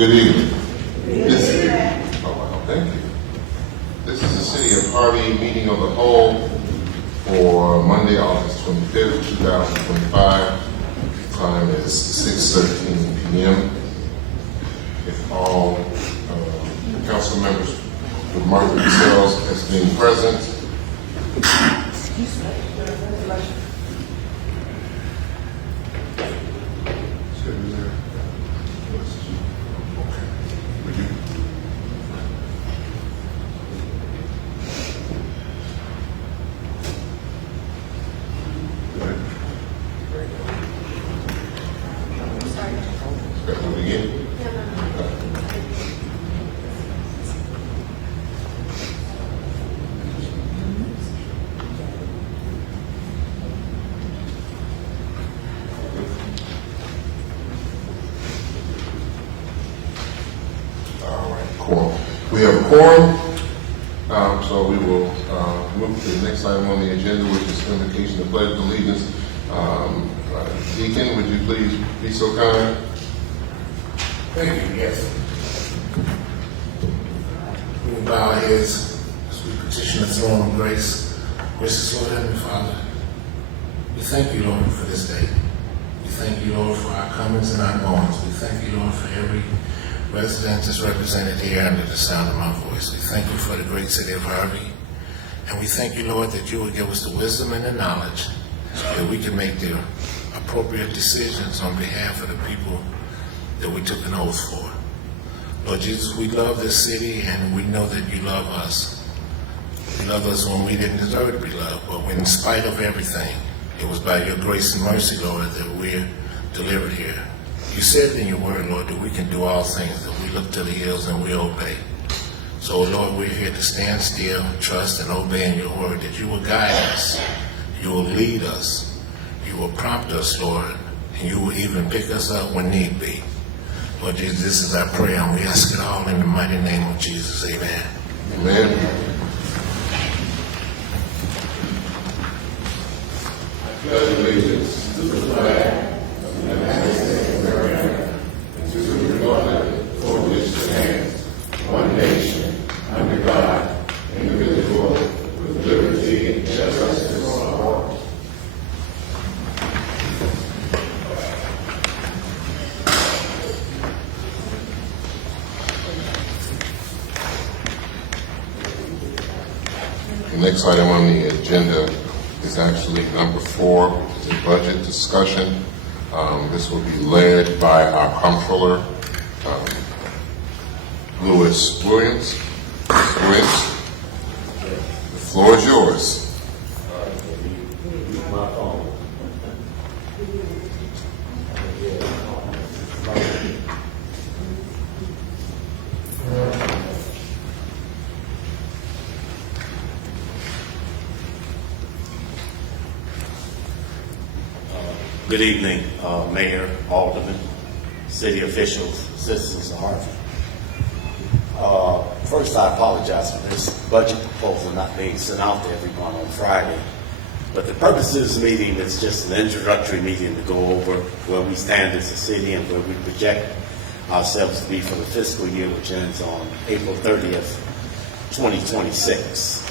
Good evening. Thank you. This is the City of Harvey meeting of the whole for Monday, August 25th, 2025. Time is 6:13 p.m. If all council members would mark themselves as being present. We have a quorum, so we will move to the next item on the agenda, which is invocation of pledge of allegiance. Deacon, would you please be so kind? Thank you, yes. We will bow our heads as we petition the throne of grace. Gracious Lord, Heavenly Father, we thank you, Lord, for this day. We thank you, Lord, for our comings and our goings. We thank you, Lord, for every resident is represented here under the sound of my voice. We thank you for the great city of Harvey. And we thank you, Lord, that you will give us the wisdom and the knowledge that we can make the appropriate decisions on behalf of the people that we took an oath for. Lord Jesus, we love this city and we know that you love us. You love us when we didn't deserve to be loved, but when in spite of everything, it was by your grace and mercy, Lord, that we're delivered here. You said in your word, Lord, that we can do all things, that we look to the hills and we obey. So, Lord, we're here to stand still, trust, and obey in your word, that you will guide us, you will lead us, you will prompt us, Lord, and you will even pick us up when need be. Lord Jesus, this is our prayer, and we ask it all in the mighty name of Jesus. Amen. Amen. I pledge allegiance to the flag of the United States of America and to the republic for which it stands, one nation, under God, indivisible, with liberty and justice for all. The next item on the agenda is actually number 4, which is a budget discussion. This will be led by our comptroller, Louis Williams. The floor is yours. Good evening, Mayor, Alderman, city officials, citizens of Harvey. First, I apologize for this budget proposal not being sent out to everyone on Friday. But the purpose of this meeting is just an introductory meeting to go over where we stand as a city and where we project ourselves to be for the fiscal year, which ends on April 30th, 2026.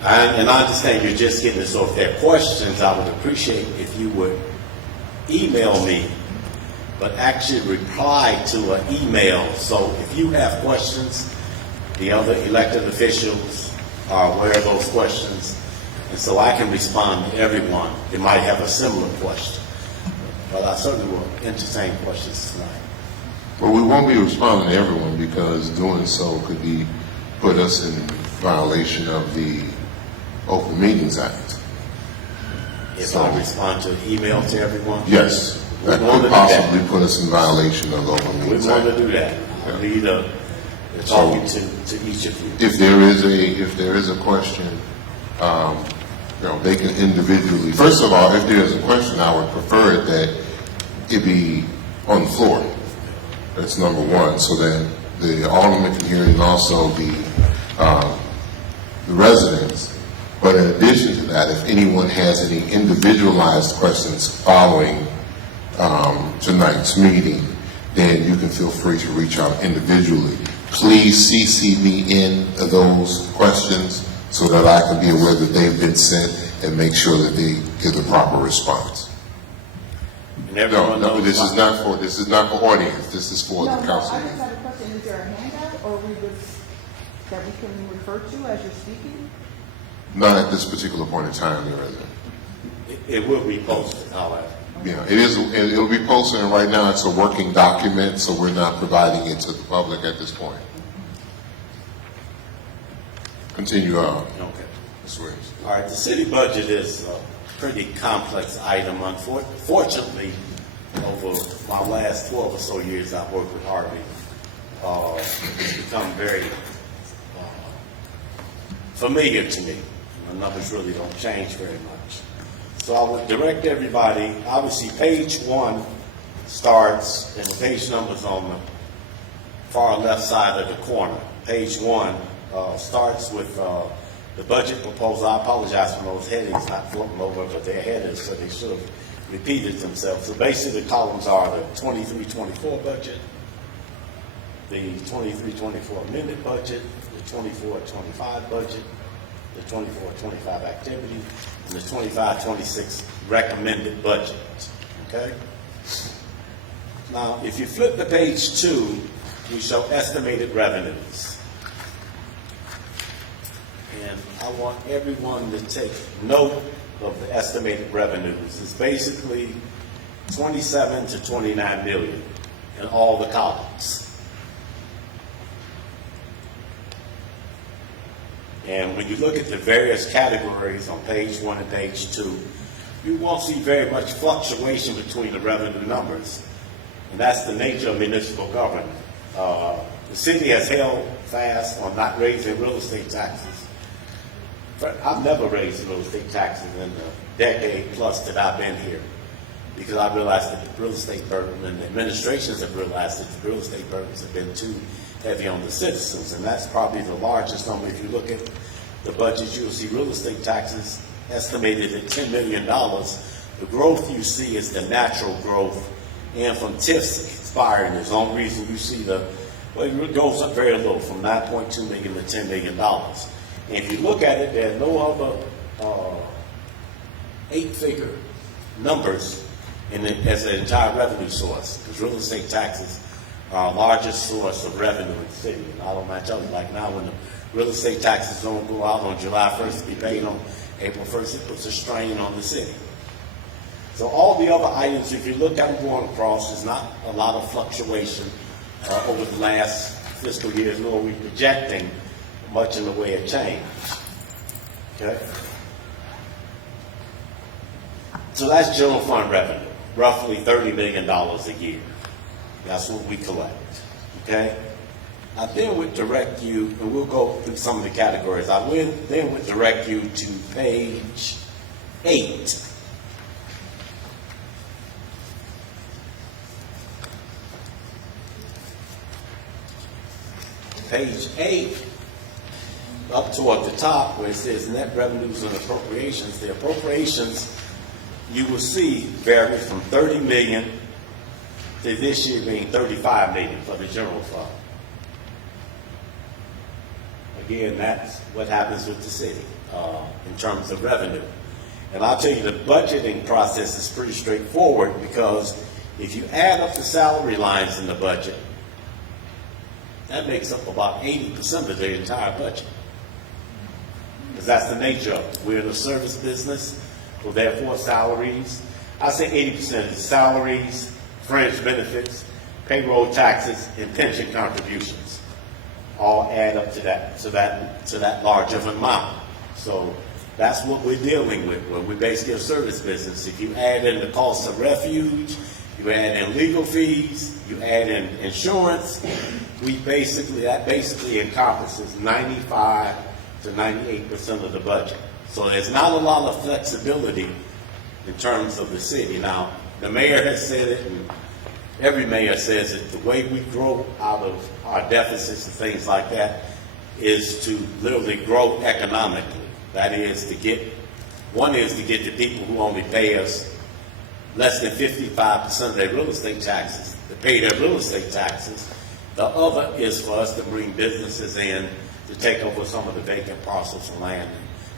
And I understand you're just getting this, so if there are questions, I would appreciate if you would email me, but actually reply to an email. So if you have questions, the other elected officials are aware of those questions, and so I can respond to everyone that might have a similar question. But I certainly will entertain questions tonight. Well, we won't be responding to everyone because doing so could put us in violation of the Open Meetings Act. If I respond to an email to everyone? Yes, that could possibly put us in violation of the Open Meetings Act. We want to do that. I'll be talking to each of you. If there is a question, they can individually. First of all, if there is a question, I would prefer that it be on the floor. That's number one, so that the alderman can hear it and also the residents. But in addition to that, if anyone has any individualized questions following tonight's meeting, then you can feel free to reach out individually. Please CC me in those questions so that I can be aware that they've been sent and make sure that they get the proper response. And No, everyone no, knows this is not for audience. This is for the No, council. I just have a question. Is there a handout or that we can refer to as you're speaking? Not at this particular point in time, there isn't. it will be posted, however. Yeah, it is. It'll be posted, and right now it's a working document, so we're not providing it to the public at this point. Continue on, Okay. Ms. Williams. All right, the city budget is a pretty complex item. Unfortunately, over my last 12 or so years I've worked with Harvey, it's become very familiar to me. The numbers really don't change very much. So I would direct everybody, obviously page 1 starts, and the page number's on the far left side of the corner. Page 1 starts with the budget proposal. I apologize for those headings not floating over, but they're headers, so they should have repeated themselves. So basically the columns are the 23-24 budget, the 23-24 amended budget, the 24-25 budget, the 24-25 activity, and the 25-26 recommended budget. Okay? Now, if you flip to page 2, we show estimated revenues. And I want everyone to take note of the estimated revenues. It's basically 27 to 29 million in all the columns. And when you look at the various categories on page 1 and page 2, you won't see very much fluctuation between the revenue numbers. And that's the nature of municipal government. The city has held fast on not raising real estate taxes. But I've never raised real estate taxes in the decade plus that I've been here, because I realized that the real estate burden, and the administrations have realized that the real estate burdens have been too heavy on the citizens, and that's probably the largest number. If you look at the budget, you'll see real estate taxes estimated at $10 million. The growth you see is the natural growth, and from TIFs expiring is the only reason you see it goes up very low, from 9.2 million to $10 million. And if you look at it, there are no other 8-figure numbers as an entire revenue source, because real estate taxes are our largest source of revenue in the city. And I don't mind telling you, like now when the real estate taxes don't go out on July 1st to be paid on April 1st, it puts a strain on the city. So all the other items, if you look at them going across, there's not a lot of fluctuation over the last fiscal years, nor are we projecting much in the way of change. Okay? So that's general fund revenue, roughly $30 million a year. That's what we collect. Okay? I then would direct you, and we'll go through some of the categories. Then would direct you to page 8. Page 8, up toward the top where it says net revenues and appropriations, the appropriations you will see vary from 30 million to this year being 35 million for the general fund. Again, that's what happens with the city in terms of revenue. And I'll tell you, the budgeting process is pretty straightforward, because if you add up the salary lines in the budget, that makes up about 80% of the entire budget. Because that's the nature of it. We're in a service business, so therefore salaries, I say 80% is salaries, fringe benefits, payroll taxes, and pension contributions. All add up to that large of an amount. So that's what we're dealing with when we're basically a service business. If you add in the cost of refuge, you add in legal fees, you add in insurance, that basically encompasses 95 to 98% of the budget. So there's not a lot of flexibility in terms of the city. Now, the mayor has said it, and every mayor says it, the way we grow out of our deficits and things like that is to literally grow economically. That is to get the people who only pay us less than 55% of their real estate taxes to pay their real estate taxes. The other is for us to bring businesses in to take over some of the vacant parcels of land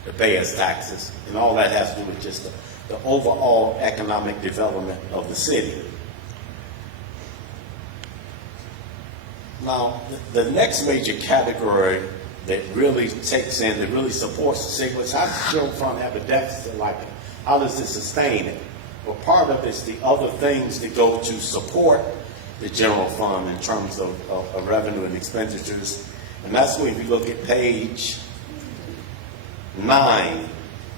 to pay us taxes. And all that has to do with just the overall economic development of the city. Now, the next major category that really takes in, that really supports the city, was how does the general fund have a deficit like it? How does it sustain it? Well, part of it's the other things that go to support the general fund in terms of revenue and expenditures. And that's when we look at page 9,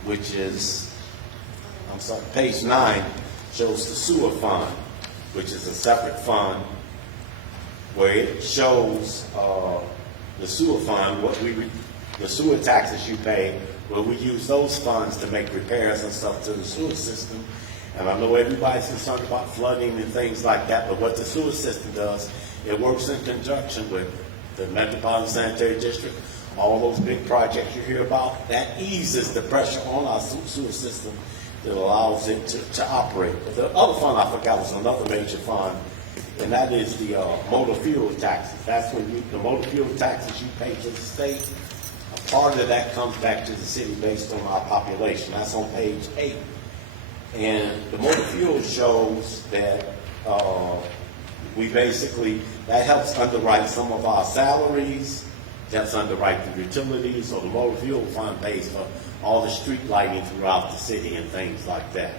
which is, page 9 shows the sewer fund, which is a separate fund where it shows the sewer fund, the sewer taxes you pay, where we use those funds to make repairs and stuff to the sewer system. And I know everybody's concerned about flooding and things like that, but what the sewer system does, it works in conjunction with the Metropolitan Sanitary District, all those big projects you hear about, that eases the pressure on our sewer system that allows it to operate. But the other fund I forgot was another major fund, and that is the motor fuel taxes. That's when the motor fuel taxes you pay to the state, a part of that comes back to the city based on our population. That's on page 8. And the motor fuel shows that that helps underwrite some of our salaries, helps underwrite the utilities, so the motor fuel fund pays for all the street lighting throughout the city and things like that.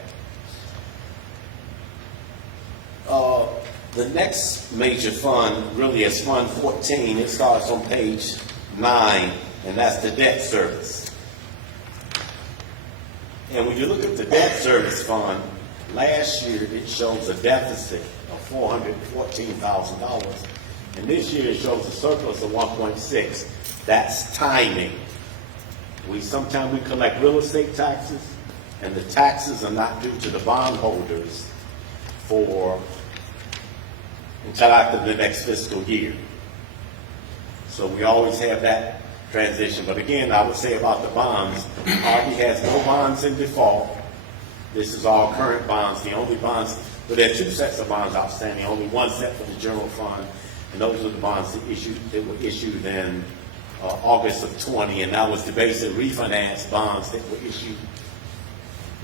The next major fund really is Fund 14. It starts on page 9, and that's the debt service. And when you look at the debt service fund, last year it shows a deficit of $414,000, and this year it shows a surplus of 1.6. That's timing. Sometimes we collect real estate taxes, and the taxes are not due to the bondholders until after the next fiscal year. So we always have that transition. But again, I would say about the bonds, Harvey has no bonds in default. This is all current bonds. The only bonds, but there are 2 sets of bonds outstanding, only one set for the general fund, and those are the bonds that were issued in August of 20, and that was the basic refinance bonds that were issued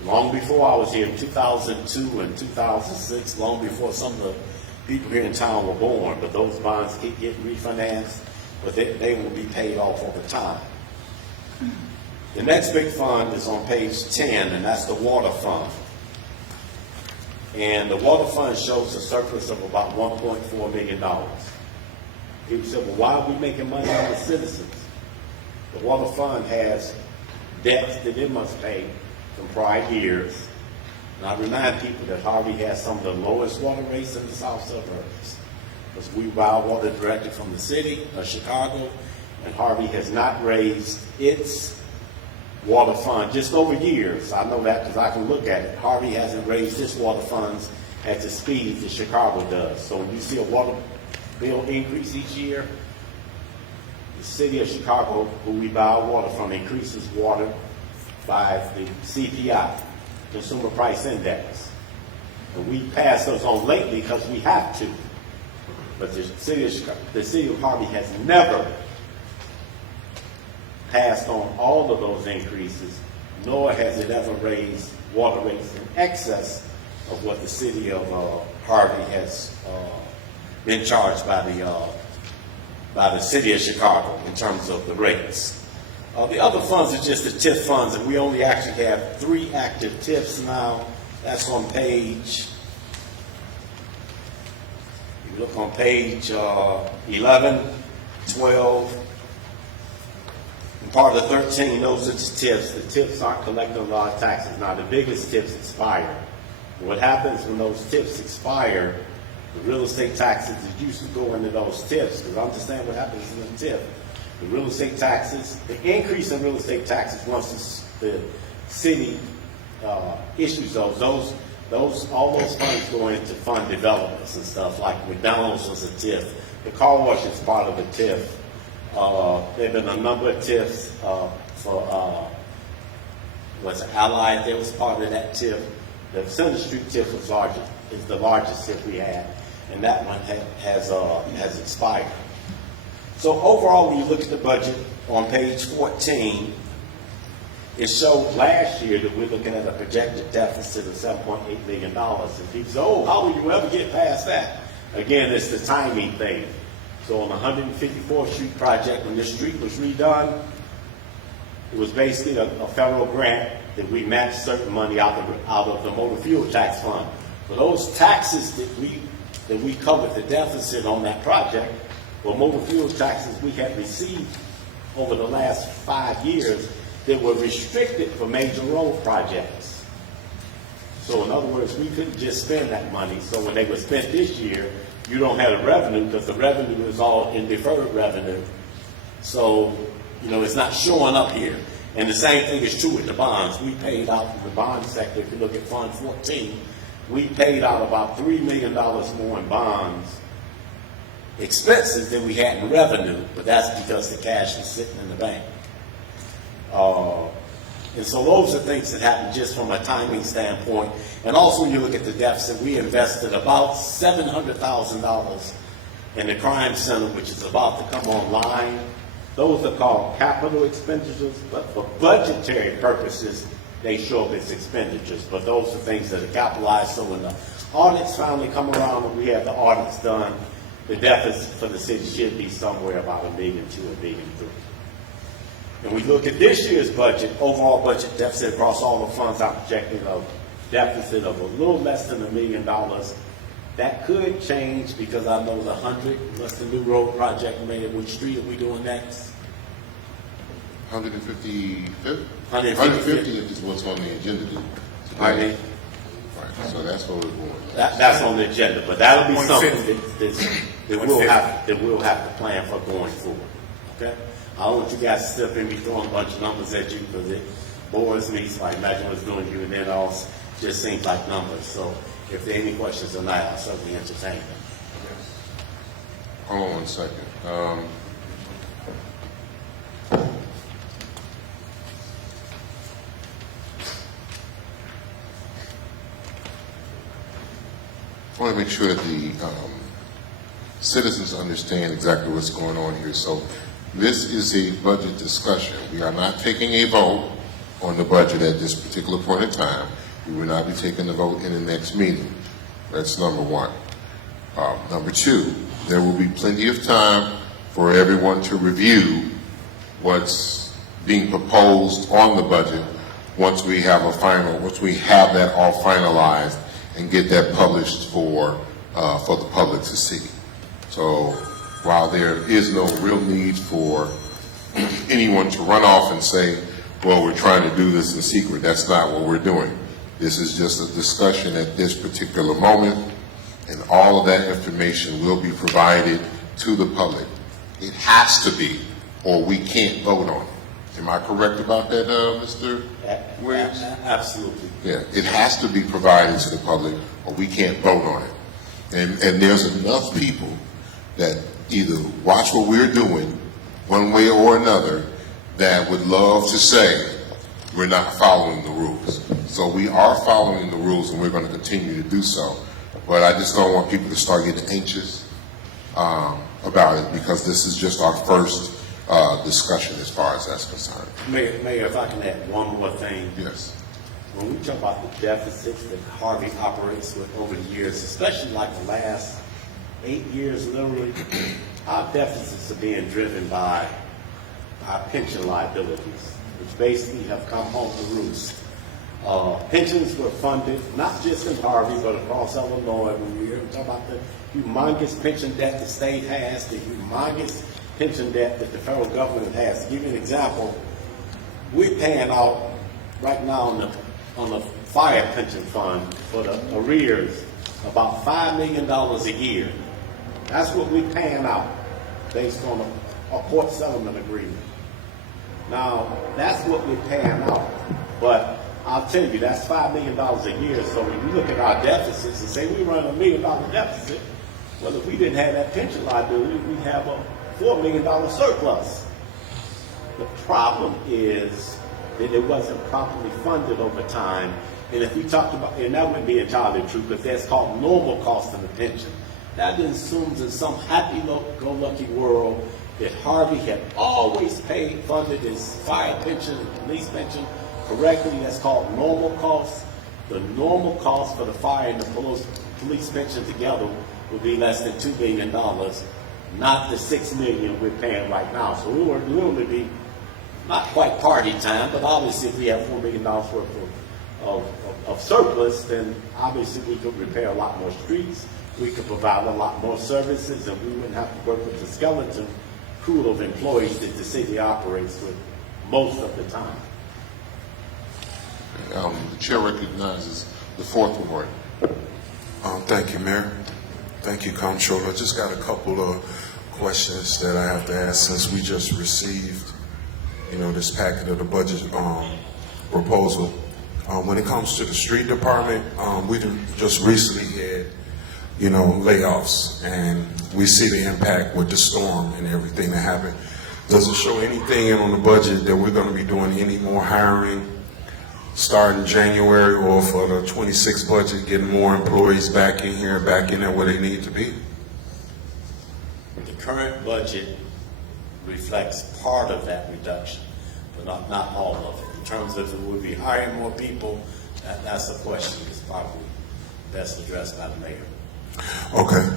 long before I was here in 2002 and 2006, long before some of the people here in town were born. But those bonds keep getting refinanced, but they will be paid off over time. The next big fund is on page 10, and that's the water fund. And the water fund shows a surplus of about $1.4 million. People said, well, why are we making money on the citizens? The water fund has debts that it must pay from prior years. And I remind people that Harvey has some of the lowest water rates in the south suburbs, because we buy water directly from the city of Chicago, and Harvey has not raised its water fund just over years. I know that because I can look at it. Harvey hasn't raised its water funds at the speed that Chicago does. So when you see a water bill increase each year, the city of Chicago, who we buy our water from, increases water by the CPI, Consumer Price Index. And we pass those on lately because we have to. But the city of Harvey has never passed on all of those increases, nor has it ever raised water rates in excess of what the city of Harvey has been charged by the city of Chicago in terms of the rates. The other funds are just the TIF funds, and we only actually have 3 active TIFs now. That's on page, you look on page 11, 12, and part of the 13, those are the TIFs. The TIFs aren't collecting a lot of taxes. Now, the biggest TIFs expire. What happens when those TIFs expire, the real estate taxes that used to go into those TIFs, because understand what happens in the TIF. The real estate taxes, the increase in real estate taxes once the city issues all those funds go into fund developments and stuff, like McDonald's was a TIF. The car wash is part of a TIF. There have been a number of TIFs for Allied, there was part of that TIF. The Center Street TIF is the largest TIF we had. and that one has expired. So overall, when you look at the budget on page 14, it showed last year that we're looking at a projected deficit of $7.8 million. And people say, oh, how will you ever get past that? Again, it's the timing thing. So on the 154th Street project, when this street was redone, it was basically a federal grant that we matched certain money out of the motor fuel tax fund. For those taxes that we covered the deficit on that project, were motor fuel taxes we had received over the last 5 years that were restricted for major road projects. So in other words, we couldn't just spend that money. So when they were spent this year, you don't have the revenue because the revenue is all in deferred revenue. So, it's not showing up here. And the same thing is true with the bonds. We paid out in the bond sector, if you look at Fund 14, we paid out about $3 million more in bonds expenses than we had in revenue, but that's because the cash is sitting in the bank. And so those are things that happen just from a timing standpoint. And also when you look at the deficit, we invested about $700,000 in the crime center, which is about to come online. Those are called capital expenditures, but for budgetary purposes, they show up as expenditures. But those are things that are capitalized. So when the audits finally come around and we have the audits done, the deficit for the city should be somewhere about $1 million to $1.3 million. And we look at this year's budget, overall budget deficit across all the funds, I'm projecting a deficit of a little less than $1 million. That could change because I know the 100, what's the new road project made at which street are we doing next? 155th? 150th is what's on the agenda today. Pardon me? Right, so that's what we're going. That's on the agenda, but that'll be something 150. that we'll have to plan for going forward. Okay? I don't want you guys to step in me throwing a bunch of numbers at you because it bores me. So I imagine what's doing you, and then all just seems like numbers. So if there are any questions tonight, I'll certainly entertain them. Hold on one second. I want to make sure that the citizens understand exactly what's going on here. So this is a budget discussion. We are not taking a vote on the budget at this particular point in time. We will not be taking the vote in the next meeting. That's number one. Number two, there will be plenty of time for everyone to review what's being proposed on the budget once we have that all finalized and get that published for the public to see. So while there is no real need for anyone to run off and say, well, we're trying to do this in secret, that's not what we're doing. This is just a discussion at this particular moment, and all of that information will be provided to the public. It has to be, or we can't vote on it. Am I correct about that, Mr. Williams? Absolutely. Yeah, it has to be provided to the public, or we can't vote on it. And there's enough people that either watch what we're doing one way or another that would love to say we're not following the rules. So we are following the rules, and we're going to continue to do so. But I just don't want people to start getting anxious about it, because this is just our first discussion as far as that's concerned. Mayor, if I can add one more thing. Yes. When we talk about the deficits that Harvey operates with over the years, especially like the last 8 years, literally, our deficits are being driven by our pension liabilities, which basically have come home to roost. Pensions were funded, not just in Harvey, but across Illinois. When we talk about the humongous pension debt the state has, the humongous pension debt that the federal government has. To give you an example, we're paying out right now on the fire pension fund for the arrears about $5 million a year. That's what we're paying out based on a court settlement agreement. Now, that's what we're paying out, but I'll tell you, that's $5 million a year. So when you look at our deficits and say we run $1 million deficit, well, if we didn't have that pension liability, we'd have a $4 million surplus. The problem is that it wasn't properly funded over time. And if we talked about, and that wouldn't be entirely true, because that's called normal cost of the pension. that assumes in some happy-go-lucky world that Harvey had always funded his fire pension and police pension correctly. That's called normal costs. The normal cost for the fire and the police pension together would be less than $2 million, not the $6 million we're paying right now. So we would literally be not quite party time, but obviously if we have $4 million worth of surplus, then obviously we could repair a lot more streets, we could provide a lot more services, and we wouldn't have to work with the skeleton crew of employees that the city operates with most of the time. The chair recognizes the fourth ward. Thank you, Mayor. Thank you, Comptroller. I just got a couple of questions that I have to ask since we just received, this packet of the budget proposal. When it comes to the street department, we just recently had, layoffs, and we see the impact with the storm and everything that happened. Does it show anything on the budget that we're going to be doing any more hiring starting January, or for the 26 budget, getting more employees back in here, back in there where they need to be? The current budget reflects part of that reduction, but not all of it. In terms of if we'll be hiring more people, that's a question that's probably best addressed by the mayor. Okay.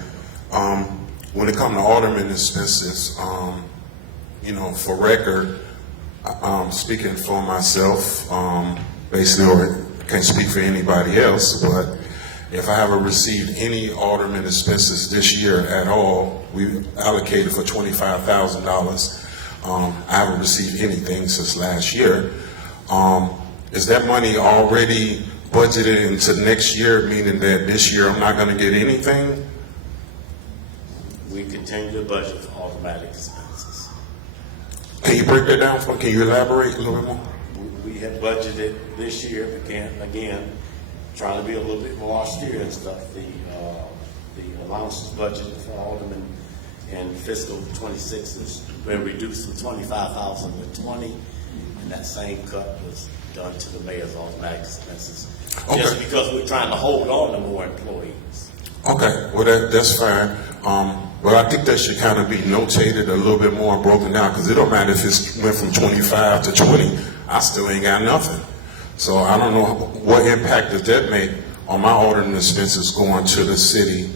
When it comes to alderman expenses, for record, speaking for myself, basically, or I can't speak for anybody else, but if I haven't received any alderman expenses this year at all, we allocated for $25,000. I haven't received anything since last year. Is that money already budgeted into next year, meaning that this year I'm not going to get anything? We continue to budget for automatic expenses. Can you break that down for me? Can you elaborate a little bit more? We have budgeted this year, again, trying to be a little bit more austere and stuff. The allowances budgeted for aldermen in fiscal 26 has been reduced from 25,000 to 20, and that same cut was done to the mayor's automatic expenses. Okay. Just because we're trying to hold on to more employees. Okay, well that's fine. But I think that should kind of be notated a little bit more, broken down, because it don't matter if it went from 25 to 20, I still ain't got nothing. So I don't know what impact does that make on my alderman expenses going to the city.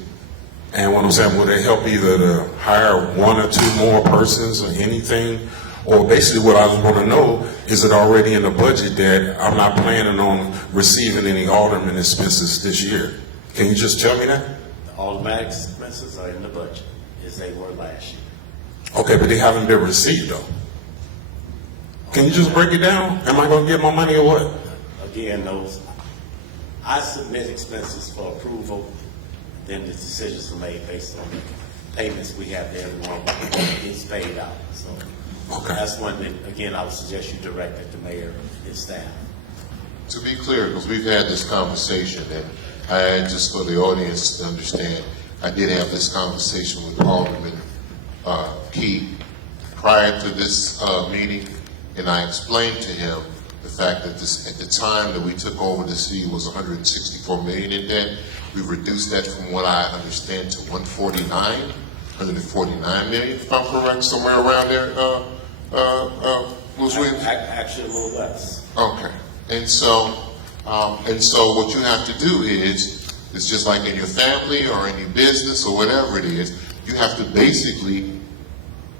And what I'm saying, will they help either to hire one or two more persons or anything? Or basically what I just want to know, is it already in the budget that I'm not planning on receiving any alderman expenses this year? Can you just tell me that? The automatic expenses are in the budget as they were last year. Okay, but they haven't been received though. Can you just break it down? Am I going to get my money or what? Again, I submit expenses for approval, then the decisions are made based on the payments we have to everyone who gets paid out. So Okay. that's one that, again, I would suggest you direct it to mayor and his staff. To be clear, because we've had this conversation, and just for the audience to understand, I did have this conversation with Alderman Key prior to this meeting, and I explained to him the fact that at the time that we took over the city was 164 million in debt. We've reduced that from what I understand to 149 million, if I'm correct, somewhere around there. Actually, a little less. Okay, and so what you have to do is, it's just like in your family or in your business or whatever it is, you have to basically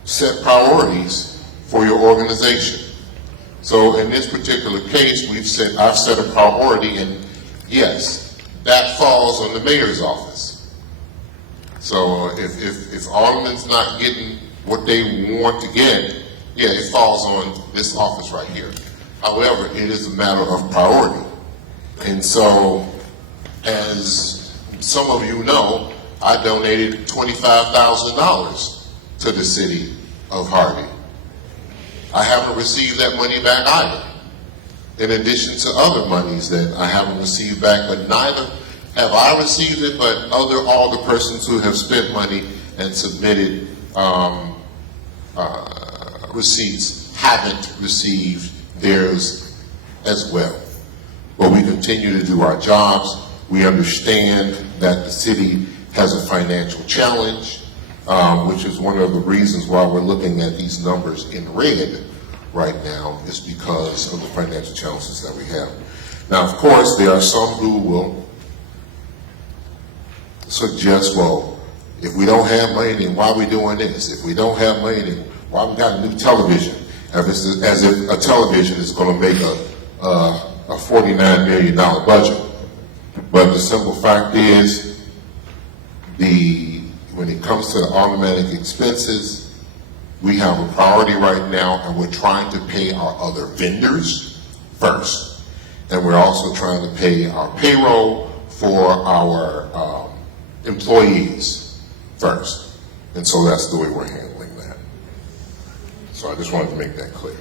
set priorities for your organization. So in this particular case, I've set a priority, and yes, that falls on the mayor's office. So if Alderman's not getting what they want to get, yeah, it falls on this office right here. However, it is a matter of priority. And so, as some of you know, I donated $25,000 to the City of Harvey. I haven't received that money back either, in addition to other monies that I haven't received back, but neither have I received it, but all the persons who have spent money and submitted receipts haven't received theirs as well. But we continue to do our jobs. We understand that the city has a financial challenge, which is one of the reasons why we're looking at these numbers in red right now, is because of the financial challenges that we have. Now, of course, there are some who will suggest, well, if we don't have money, then why are we doing this? If we don't have money, then why we got a new television? As if a television is going to make a $49 million budget. But the simple fact is, when it comes to the automatic expenses, we have a priority right now, and we're trying to pay our other vendors first. And we're also trying to pay our payroll for our employees first. And so that's the way we're handling that. So I just wanted to make that clear.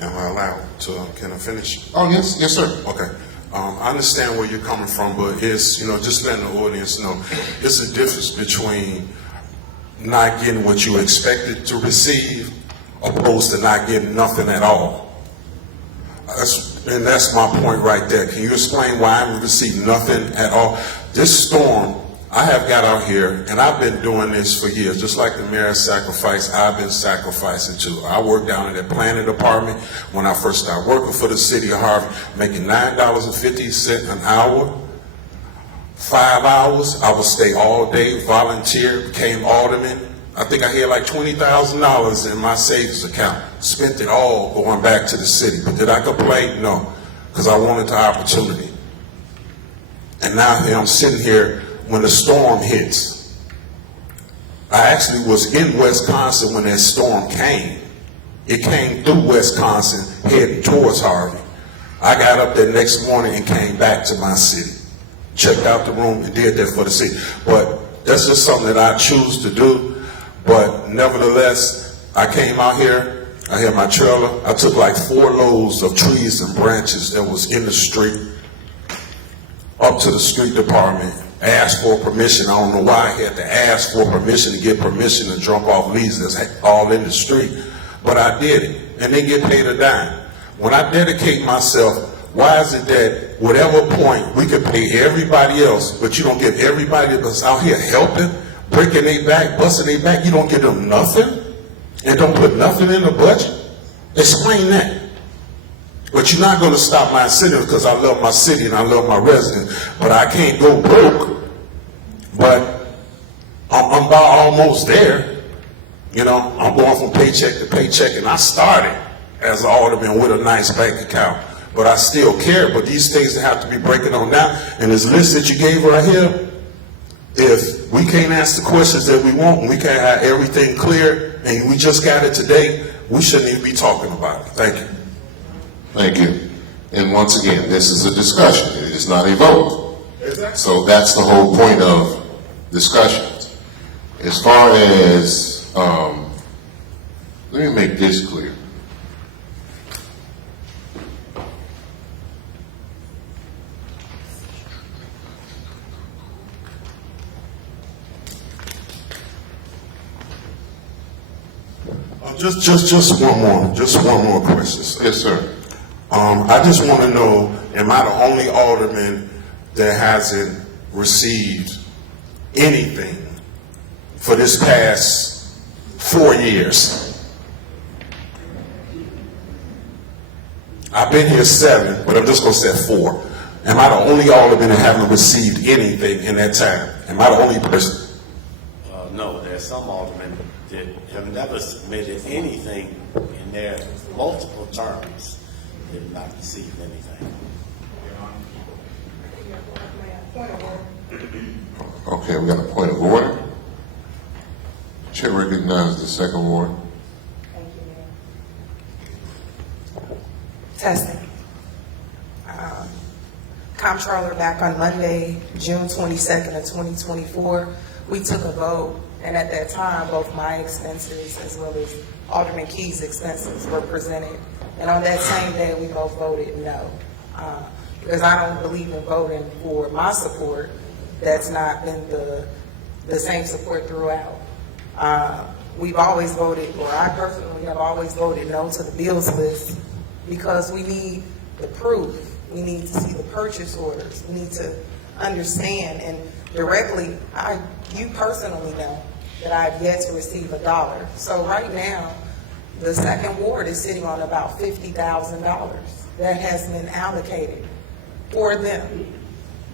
Am I allowed to, can I finish? Oh, yes, yes, sir. Okay. I understand where you're coming from, but it's, just letting the audience know, it's a difference between not getting what you expected to receive opposed to not getting nothing at all. That's my point right there. Can you explain why I received nothing at all? This storm, I have got out here, and I've been doing this for years. Just like the mayor sacrificed, I've been sacrificing too. I worked down in that planning department when I first started working for the City of Harvey, making $9.50 an hour. 5 hours, I would stay all day, volunteer, became alderman. I think I had like $20,000 in my savings account. Spent it all going back to the city. But did I complain? No, because I wanted the opportunity. And now here I'm sitting here when the storm hits. I actually was in Wisconsin when that storm came. It came through Wisconsin, heading towards Harvey. I got up there next morning and came back to my city. Checked out the room and did that for the city. But that's just something that I choose to do. But nevertheless, I came out here, I had my trailer, I took like 4 loads of trees and branches that was in the street up to the street department, asked for permission. I don't know why I had to ask for permission to get permission to drop off leaves that's all in the street. But I did it, and they get paid a dime. When I dedicate myself, why is it that whatever point we could pay everybody else, but you don't give everybody that's out here helping, breaking their back, busting their back, you don't give them nothing and don't put nothing in the budget? Explain that. But you're not going to stop my city because I love my city and I love my residents, but I can't go broke. But I'm about almost there. I'm going from paycheck to paycheck, and I started as an alderman with a nice bank account. But I still care. But these things that have to be breaking on now, and this list that you gave right here, if we can't ask the questions that we want, and we can't have everything clear, and we just got it today, we shouldn't even be talking about it. Thank you. Thank you. And once again, this is a discussion. It is not a vote. So that's the whole point of discussions. As far as, let me make this clear. Just one more question, sir. Yes, sir. I just want to know, am I the only alderman that hasn't received anything for this past 4 years? I've been here 7, but I'm just going to say 4. Am I the only alderman that haven't received anything in that time? Am I the only person? No, there's some aldermen that have never submitted anything in their multiple terms. They have not received anything. Okay, we got a point of order. Chair recognizes the second ward. Thank you, Mayor. Testing. Comptroller, back on Monday, June 22nd of 2024, we took a vote, and at that time, both my expenses as well as Alderman Key's expenses were presented. And on that same day, we both voted no. Because I don't believe in voting for my support. That's not been the same support throughout. We've always voted, or I personally have always voted no to the bills list because we need the proof. We need to see the purchase orders. We need to understand, and directly, you personally know that I've yet to receive $1. So right now, the second ward is sitting on about $50,000 that has been allocated for them.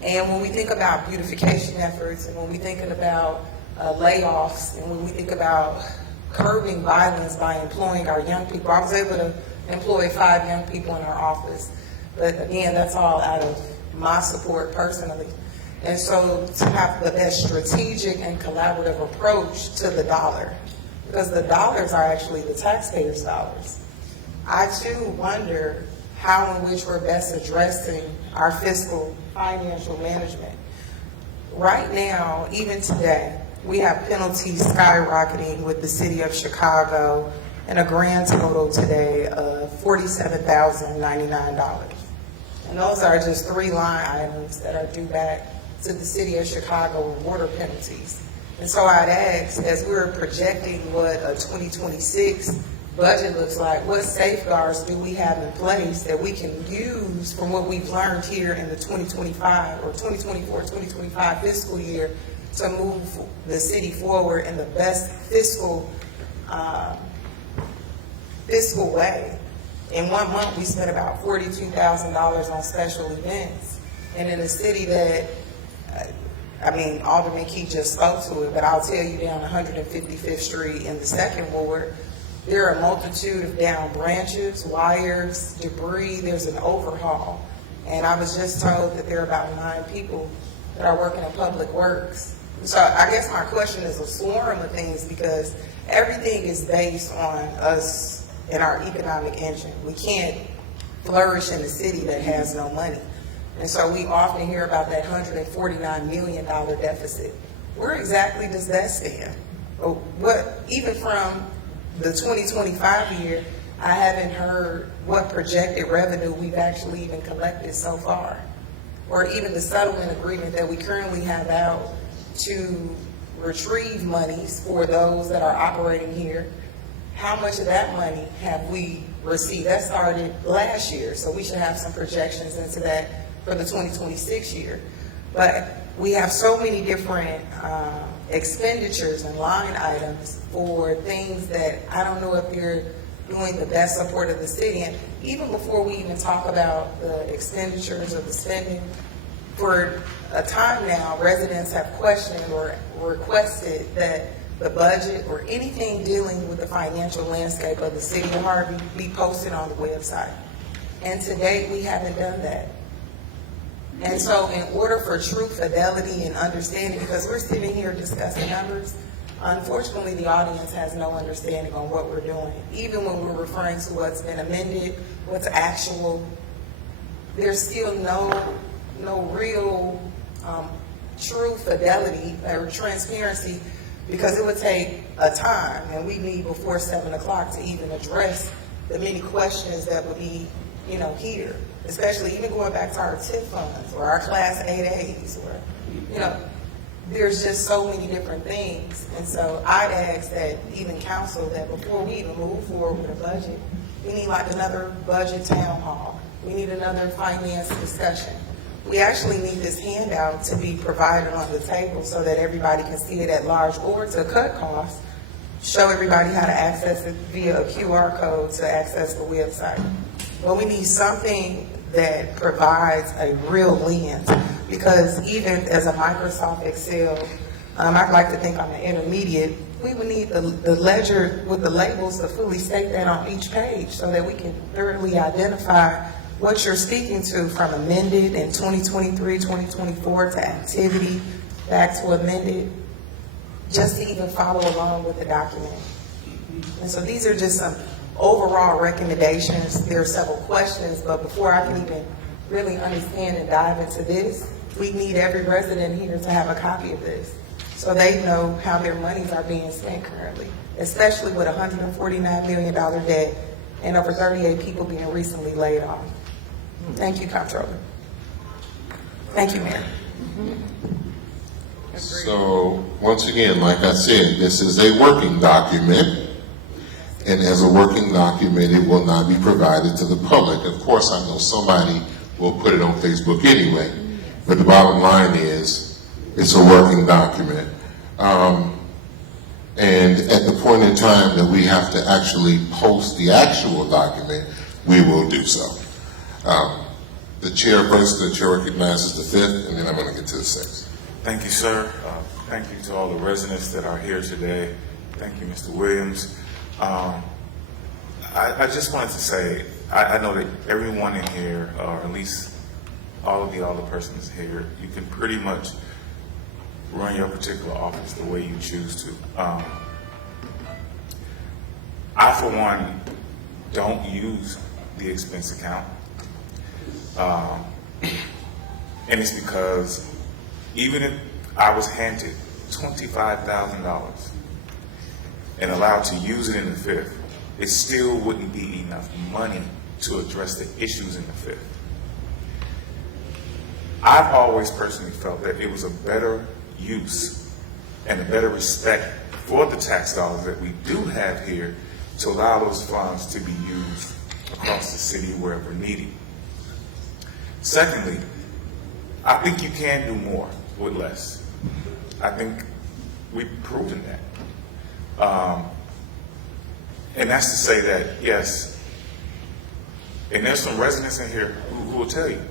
And when we think about beautification efforts, and when we think about layoffs, and when we think about curbing violence by employing our young people, I was able to employ 5 young people in our office. But again, that's all out of my support personally. And so to have the best strategic and collaborative approach to the dollar, because the dollars are actually the taxpayers' dollars. I too wonder how in which we're best addressing our fiscal financial management. Right now, even today, we have penalties skyrocketing with the city of Chicago and a grand total today of $47,099. And those are just 3 line items that are due back to the city of Chicago in water penalties. And so I'd ask, as we're projecting what a 2026 budget looks like, what safeguards do we have in place that we can use from what we've learned here in the 2025 or 2024, 2025 fiscal year to move the city forward in the best fiscal way. In 1 month, we spent about $42,000 on special events. And in a city that, Alderman Key just spoke to it, but I'll tell you down 155th Street in the second ward, there are a multitude of down branches, wires, debris, there's an overhaul. And I was just told that there are about 9 people that are working in public works. So I guess my question is a swarm of things, because everything is based on us and our economic engine. We can't flourish in a city that has no money. And so we often hear about that $149 million deficit. Where exactly does that stand? Even from the 2025 year, I haven't heard what projected revenue we've actually even collected so far, or even the settlement agreement that we currently have out to retrieve monies for those that are operating here. How much of that money have we received? That started last year, so we should have some projections into that for the 2026 year. But we have so many different expenditures and line items for things that I don't know if they're doing the best support of the city. And even before we even talk about the expenditures or the spending, for a time now, residents have questioned or requested that the budget or anything dealing with the financial landscape of the City of Harvey be posted on the website. And to date, we haven't done that. And so in order for true fidelity and understanding, because we're sitting here discussing numbers, unfortunately the audience has no understanding on what we're doing. Even when we're referring to what's been amended, what's actual, there's still no real true fidelity or transparency, because it would take a time, and we need before 7 o'clock to even address the many questions that would be, here, especially even going back to our TIF funds or our Class 8As, or, there's just so many different things. And so I'd ask that even council, that before we even move forward with a budget, we need like another budget town hall. We need another finance discussion. We actually need this handout to be provided on the table so that everybody can see it at large, or to cut costs, show everybody how to access it via a QR code to access the website. But we need something that provides a real lens, because even as a Microsoft Excel, I'd like to think I'm an intermediate, we would need the ledger with the labels to fully state that on each page so that we can thoroughly identify what you're speaking to, from amended in 2023, 2024 to activity, back to amended, just to even follow along with the document. And so these are just some overall recommendations. There are several questions, but before I can even really understand and dive into this, we need every resident here to have a copy of this, so they know how their monies are being spent currently, especially with $149 million debt and over 38 people being recently laid off. Thank you, Comptroller. Thank you, Mayor. So, once again, like I said, this is a working document, and as a working document, it will not be provided to the public. Of course, I know somebody will put it on Facebook anyway, But the bottom line is, it's a working document. And at the point in time that we have to actually post the actual document, we will do so. The chairperson, the chair recognizes the fifth, and then I'm going to get to the sixth. Thank you, sir. Thank you to all the residents that are here today. Thank you, Mr. Williams. I just wanted to say, I know that everyone in here, or at least all of the persons here, you can pretty much run your particular office the way you choose to. I, for one, don't use the expense account. And it's because even if I was handed $25,000 and allowed to use it in the fifth, it still wouldn't be enough money to address the issues in the fifth. I've always personally felt that it was a better use and a better respect for the tax dollars that we do have here to allow those funds to be used across the city wherever needed. Secondly, I think you can do more with less. I think we've proven that. And that's to say that, yes, and there's some residents in here who will tell you,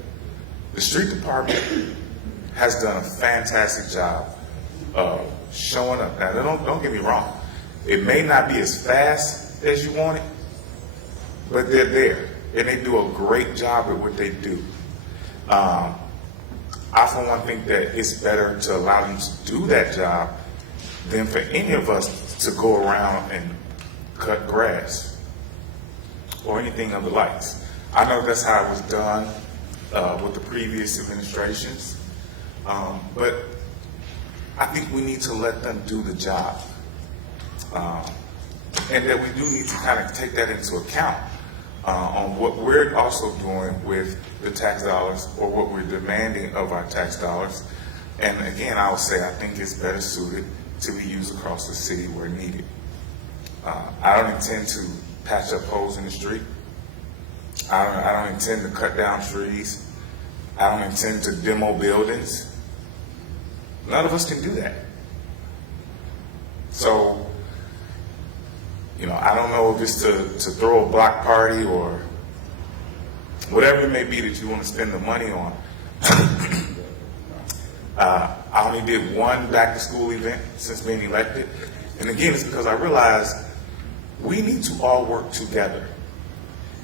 the street department has done a fantastic job of showing up. Now, don't get me wrong. It may not be as fast as you want it, but they're there, and they do a great job at what they do. I, for one, think that it's better to allow them to do that job than for any of us to go around and cut grass or anything of the likes. I know that's how it was done with the previous administrations, but I think we need to let them do the job. And that we do need to kind of take that into account on what we're also doing with the tax dollars or what we're demanding of our tax dollars. And again, I would say I think it's better suited to be used across the city where needed. I don't intend to patch up holes in the street. I don't intend to cut down trees. I don't intend to demo buildings. None of us can do that. So, I don't know if it's to throw a block party or whatever it may be that you want to spend the money on. I only did one back-to-school event since being elected. And again, it's because I realized we need to all work together.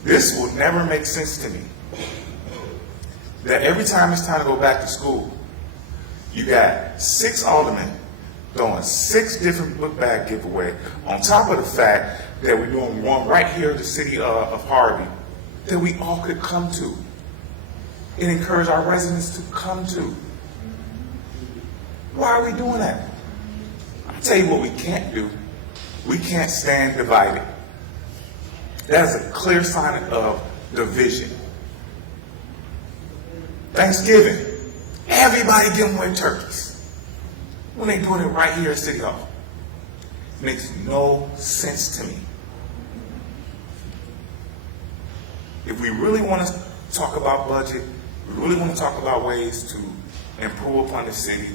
This will never make sense to me. That every time it's time to go back to school, you got 6 aldermen throwing 6 different book bag giveaway, on top of the fact that we're doing one right here in the city of Harvey that we all could come to and encourage our residents to come to. Why are we doing that? I'll tell you what we can't do. We can't stand divided. That is a clear sign of division. Thanksgiving, everybody giving away turkeys when they doing it right here at City Hall. Makes no sense to me. If we really want to talk about budget, we really want to talk about ways to improve upon the city,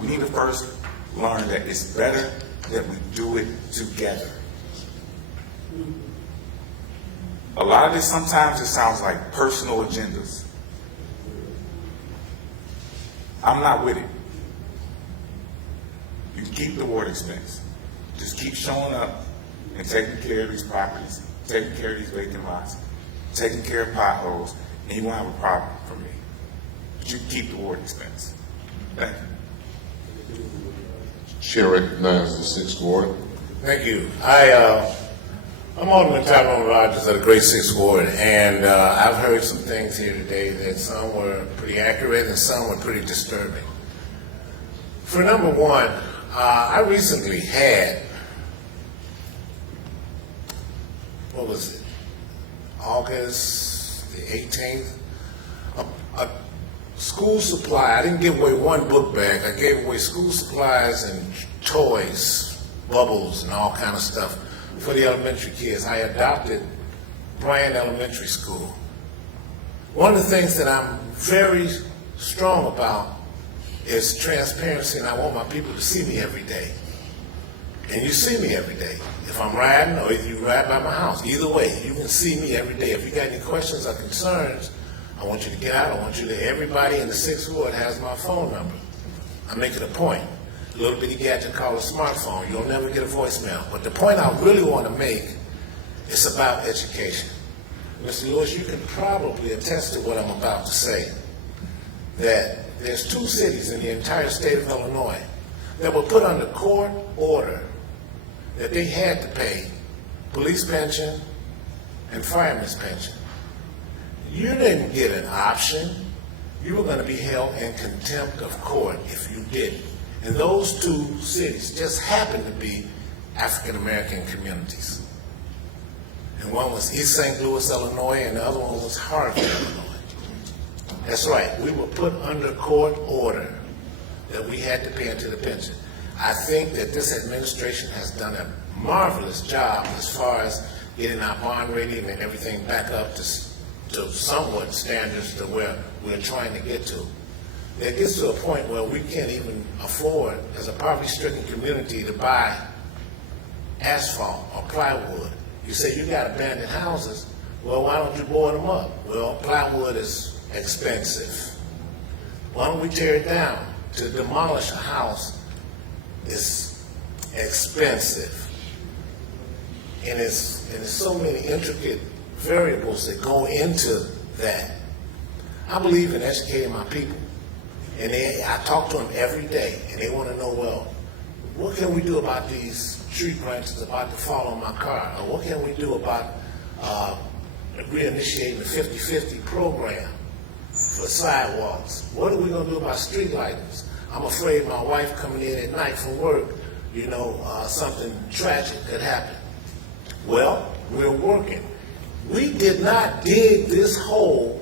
we need to first learn that it's better that we do it together. A lot of this, sometimes it sounds like personal agendas. I'm not with it. You can keep the water expense. Just keep showing up and taking care of these properties, taking care of these vacant lots, taking care of potholes, and you won't have a problem for me. But you can keep the water expense. Thank you. Chair recognizes the 6th Ward. Thank you. I'm Alderman Tyrone Rogers of the Great 6th Ward, and I've heard some things here today that some were pretty accurate and some were pretty disturbing. For number one, I recently had, what was it, August the 18th, a school supply. I didn't give away one book bag. I gave away school supplies and toys, bubbles, and all kind of stuff for the elementary kids. I adopted Bryan Elementary School. One of the things that I'm very strong about is transparency, and I want my people to see me every day. And you see me every day. If I'm riding or if you ride by my house, either way, you can see me every day. If you got any questions or concerns, I want you to get out. I want you to, everybody in the 6th Ward has my phone number. I make it a point. A little bitty gadget called a smartphone. You'll never get a voicemail. But the point I really want to make is about education. Mr. Lewis, you can probably attest to what I'm about to say, that there's 2 cities in the entire state of Illinois that were put under court order that they had to pay police pension and fireman's pension. You didn't get an option. You were going to be held in contempt of court if you didn't. And those 2 cities just happened to be African-American communities. And one was East St. Louis, Illinois, and the other one was Harvey, Illinois. That's right. We were put under court order that we had to pay into the pension. I think that this administration has done a marvelous job as far as getting our bond rating and everything back up to somewhat standards to where we're trying to get to. It gets to a point where we can't even afford, as a poverty-stricken community, to buy asphalt or plywood. You say you got abandoned houses, well, why don't you board them up? Well, plywood is expensive. Why don't we tear it down? To demolish a house is expensive. And it's so many intricate variables that go into that. I believe in educating my people. And I talk to them every day, and they want to know, well, what can we do about these tree branches about to fall on my car? Or what can we do about reinitiating the 50-50 program for sidewalks? What are we going to do about street lightings? I'm afraid my wife coming in at night from work, something tragic could happen. Well, we're working. We did not dig this hole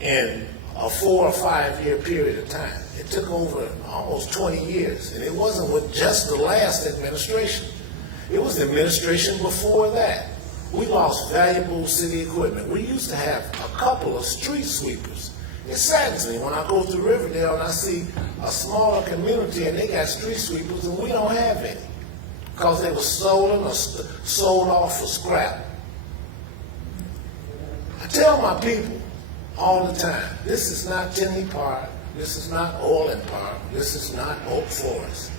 in a 4 or 5 year period of time. It took over almost 20 years, and it wasn't with just the last administration. It was the administration before that. We lost valuable city equipment. We used to have a couple of street sweepers. It saddens me when I go through Riverdale and I see a smaller community and they got street sweepers and we don't have any because they were stolen or sold off for scrap. I tell my people all the time, this is not Tinley Park, this is not Orland Park, this is not Oak Forest.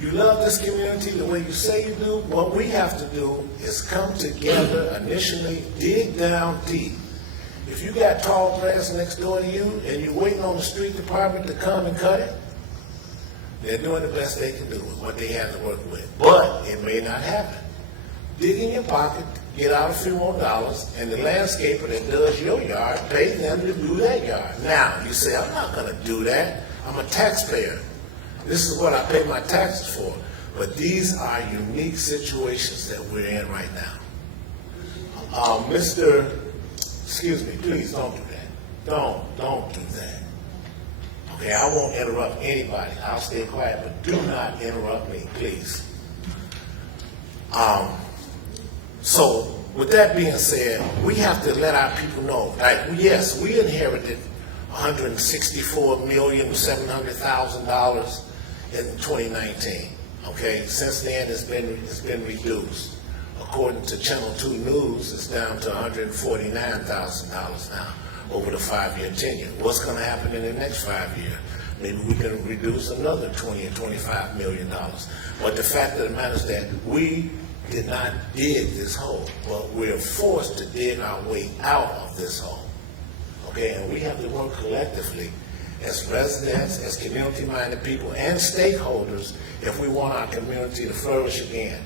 You love this community the way you say you do. What we have to do is come together initially, dig down deep. If you got tall grass next door to you and you're waiting on the street department to come and cut it, they're doing the best they can do with what they have to work with. But it may not happen. Dig in your pocket, get out a few more dollars, and the landscaper that does your yard, pay them to do that yard. Now, you say, I'm not going to do that. I'm a taxpayer. This is what I pay my taxes for. But these are unique situations that we're in right now. Excuse me, please don't do that. Don't do that. Okay, I won't interrupt anybody. I'll stay quiet, but do not interrupt me, please. So, with that being said, we have to let our people know, like, yes, we inherited $164,700,000 in 2019. Okay, since then it's been reduced. According to Channel 2 News, it's down to $149,000 now over the 5-year tenure. What's going to happen in the next 5 years? Maybe we can reduce another $20 or $25 million. But the fact of the matter is that we did not dig this hole, but we're forced to dig our way out of this hole. Okay, and we have to work collectively as residents, as community-minded people, and stakeholders if we want our community to flourish again.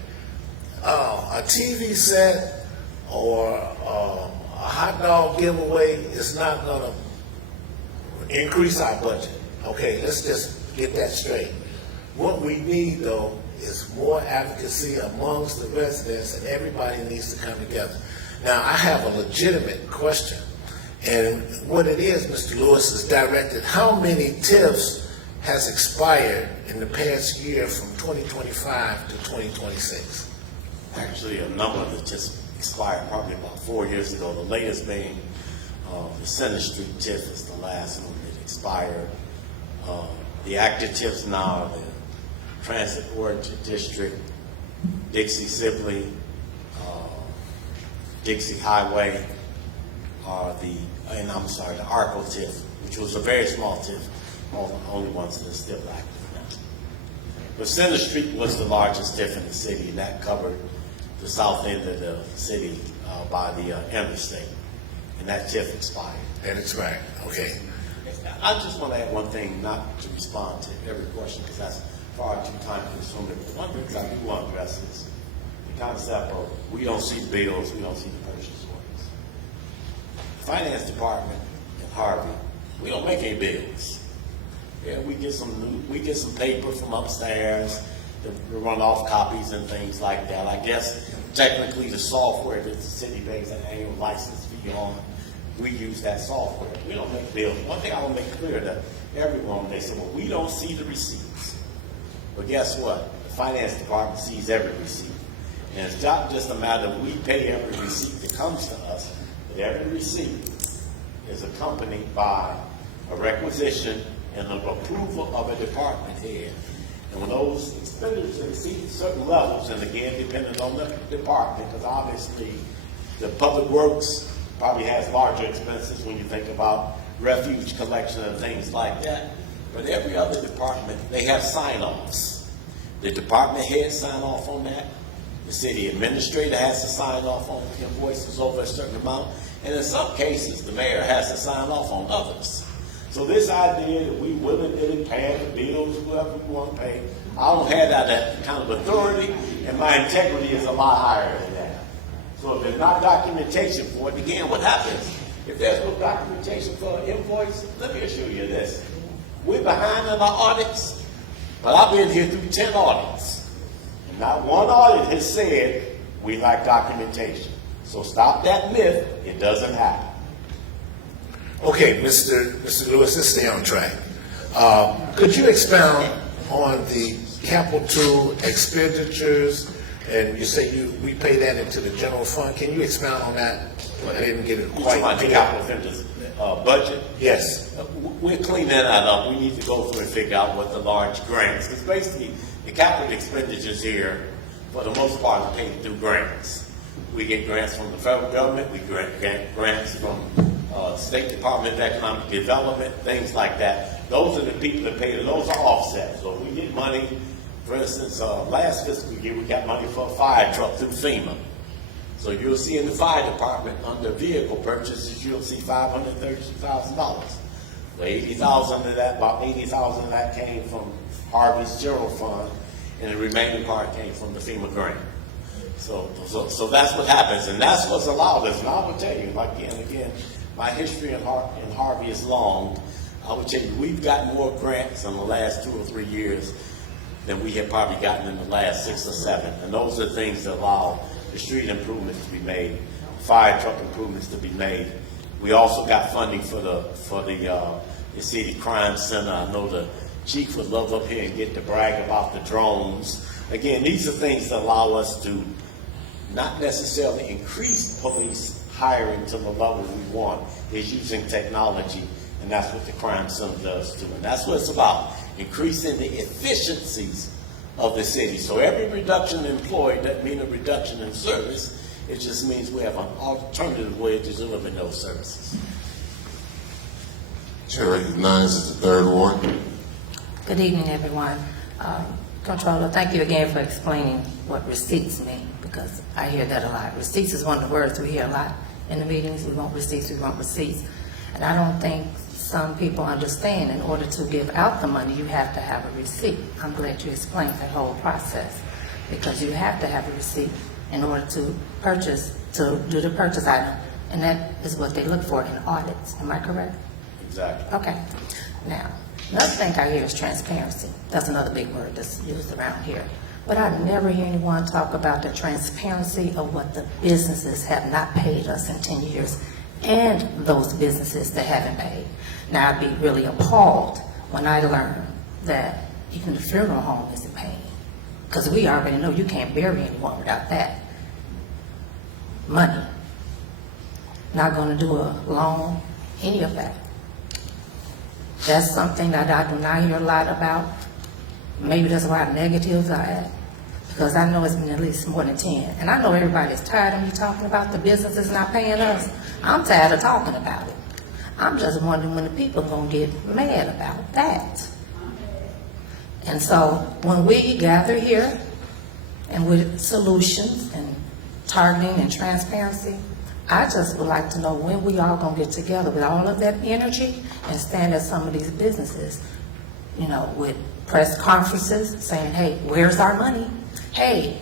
A TV set or a hot dog giveaway is not going to increase our budget. Okay, let's just get that straight. What we need, though, is more advocacy amongst the residents, and everybody needs to come together. Now, I have a legitimate question, and what it is, Mr. Lewis, is directed, how many TIFs has expired in the past year from 2025 to 2026? Actually, a number that just expired probably about 4 years ago, the latest being The Center Street TIF is the last one that expired. The active TIFs now are the Transit Origin District, Dixie Sibley, Dixie Highway, the Arco TIF, which was a very small TIF, only ones that are still active now. But Center Street was the largest TIF in the city, and that covered the south end of the city by the interstate, and that TIF expired. That is right, okay. I just want to add one thing, not to respond to every question, because that's far too time consuming. But one thing I do want to address is the concept of we don't see bills, we don't see the purchase orders. The finance department in Harvey, we don't make any bills. Yeah, we get some paper from upstairs to run off copies and things like that. I guess technically the software that the city pays an annual license fee on, we use that software. We don't make bills. One thing I want to make clear to everyone, they say, well, we don't see the receipts. But guess what? The finance department sees every receipt. And it's not just a matter of we pay every receipt that comes to us, but every receipt is accompanied by a requisition and an approval of a department head. And when those expenditures exceed certain levels, and again, depending on the department, because obviously the public works probably has larger expenses when you think about refuge collection and things like that. But every other department, they have sign-offs. The department head sign off on that. The city administrator has to sign off on invoices over a certain amount. And in some cases, the mayor has to sign off on others. So this idea that we willingly pay the bills, whoever we want to pay, I don't have that kind of authority, and my integrity is a lot higher than that. So if there's not documentation for it, again, what happens? If there's no documentation for an invoice, let me assure you this. We're behind in our audits, but I've been here through 10 audits. And not one audit has said we lack documentation. So stop that myth, it doesn't happen. Okay, Mr. Lewis, let's stay on track. Could you expound on the capital expenditures? And you say we pay that into the general fund. Can you expound on that? I didn't get it quite The clear. capital expenditures budget. Yes. We're cleaning that up. We need to go through and figure out what the large grants, because basically the capital expenditures here, for the most part, are paid through grants. We get grants from the federal government. We get grants from State Department of Economic Development, things like that. Those are the people that pay. Those are offsets. So we get money. For instance, last fiscal year we got money for a fire truck through FEMA. So you'll see in the fire department under vehicle purchases, you'll see $532,000. Well, 80,000 of that, about 80,000 of that came from Harvey's general fund, and the remaining part came from the FEMA grant. So that's what happens, and that's what's allowed us. And I will tell you, again, my history in Harvey is long. I would tell you, we've got more grants in the last 2 or 3 years than we have probably gotten in the last 6 or 7. And those are things that allow the street improvements to be made, fire truck improvements to be made. We also got funding for the city crime center. I know the chief would love up here and get to brag about the drones. Again, these are things that allow us to not necessarily increase police hiring to the level we want. Is using technology, and that's what the crime center does too. And that's what it's about, increasing the efficiencies of the city. So every reduction in employee doesn't mean a reduction in service. It just means we have an alternative way to deliver those services. Chair recognizes the third ward. Good evening, everyone. Controller, thank you again for explaining what receipts mean, because I hear that a lot. Receipts is one of the words we hear a lot in the meetings. We want receipts, we want receipts. And I don't think some people understand in order to give out the money, you have to have a receipt. I'm glad you explained that whole process, because you have to have a receipt in order to do the purchase item. And that is what they look for in audits. Am I correct? Exactly. Okay. Now, another thing I hear is transparency. That's another big word that's used around here. But I never hear anyone talk about the transparency of what the businesses have not paid us in 10 years and those businesses that haven't paid. Now, I'd be really appalled when I learn that even the funeral home isn't paying, because we already know you can't bury anyone without that money. not gonna do a loan, any of that. That's something that I do not hear a lot about. Maybe that's why negatives are at, because I know it's been at least more than 10. And I know everybody's tired of me talking about the businesses not paying us. I'm tired of talking about it. I'm just wondering when the people gonna get mad about that. And so when we gather here and with solutions and targeting and transparency, I just would like to know when we all gonna get together with all of that energy and stand at some of these businesses, you know, with press conferences saying, hey, where's our money? Hey,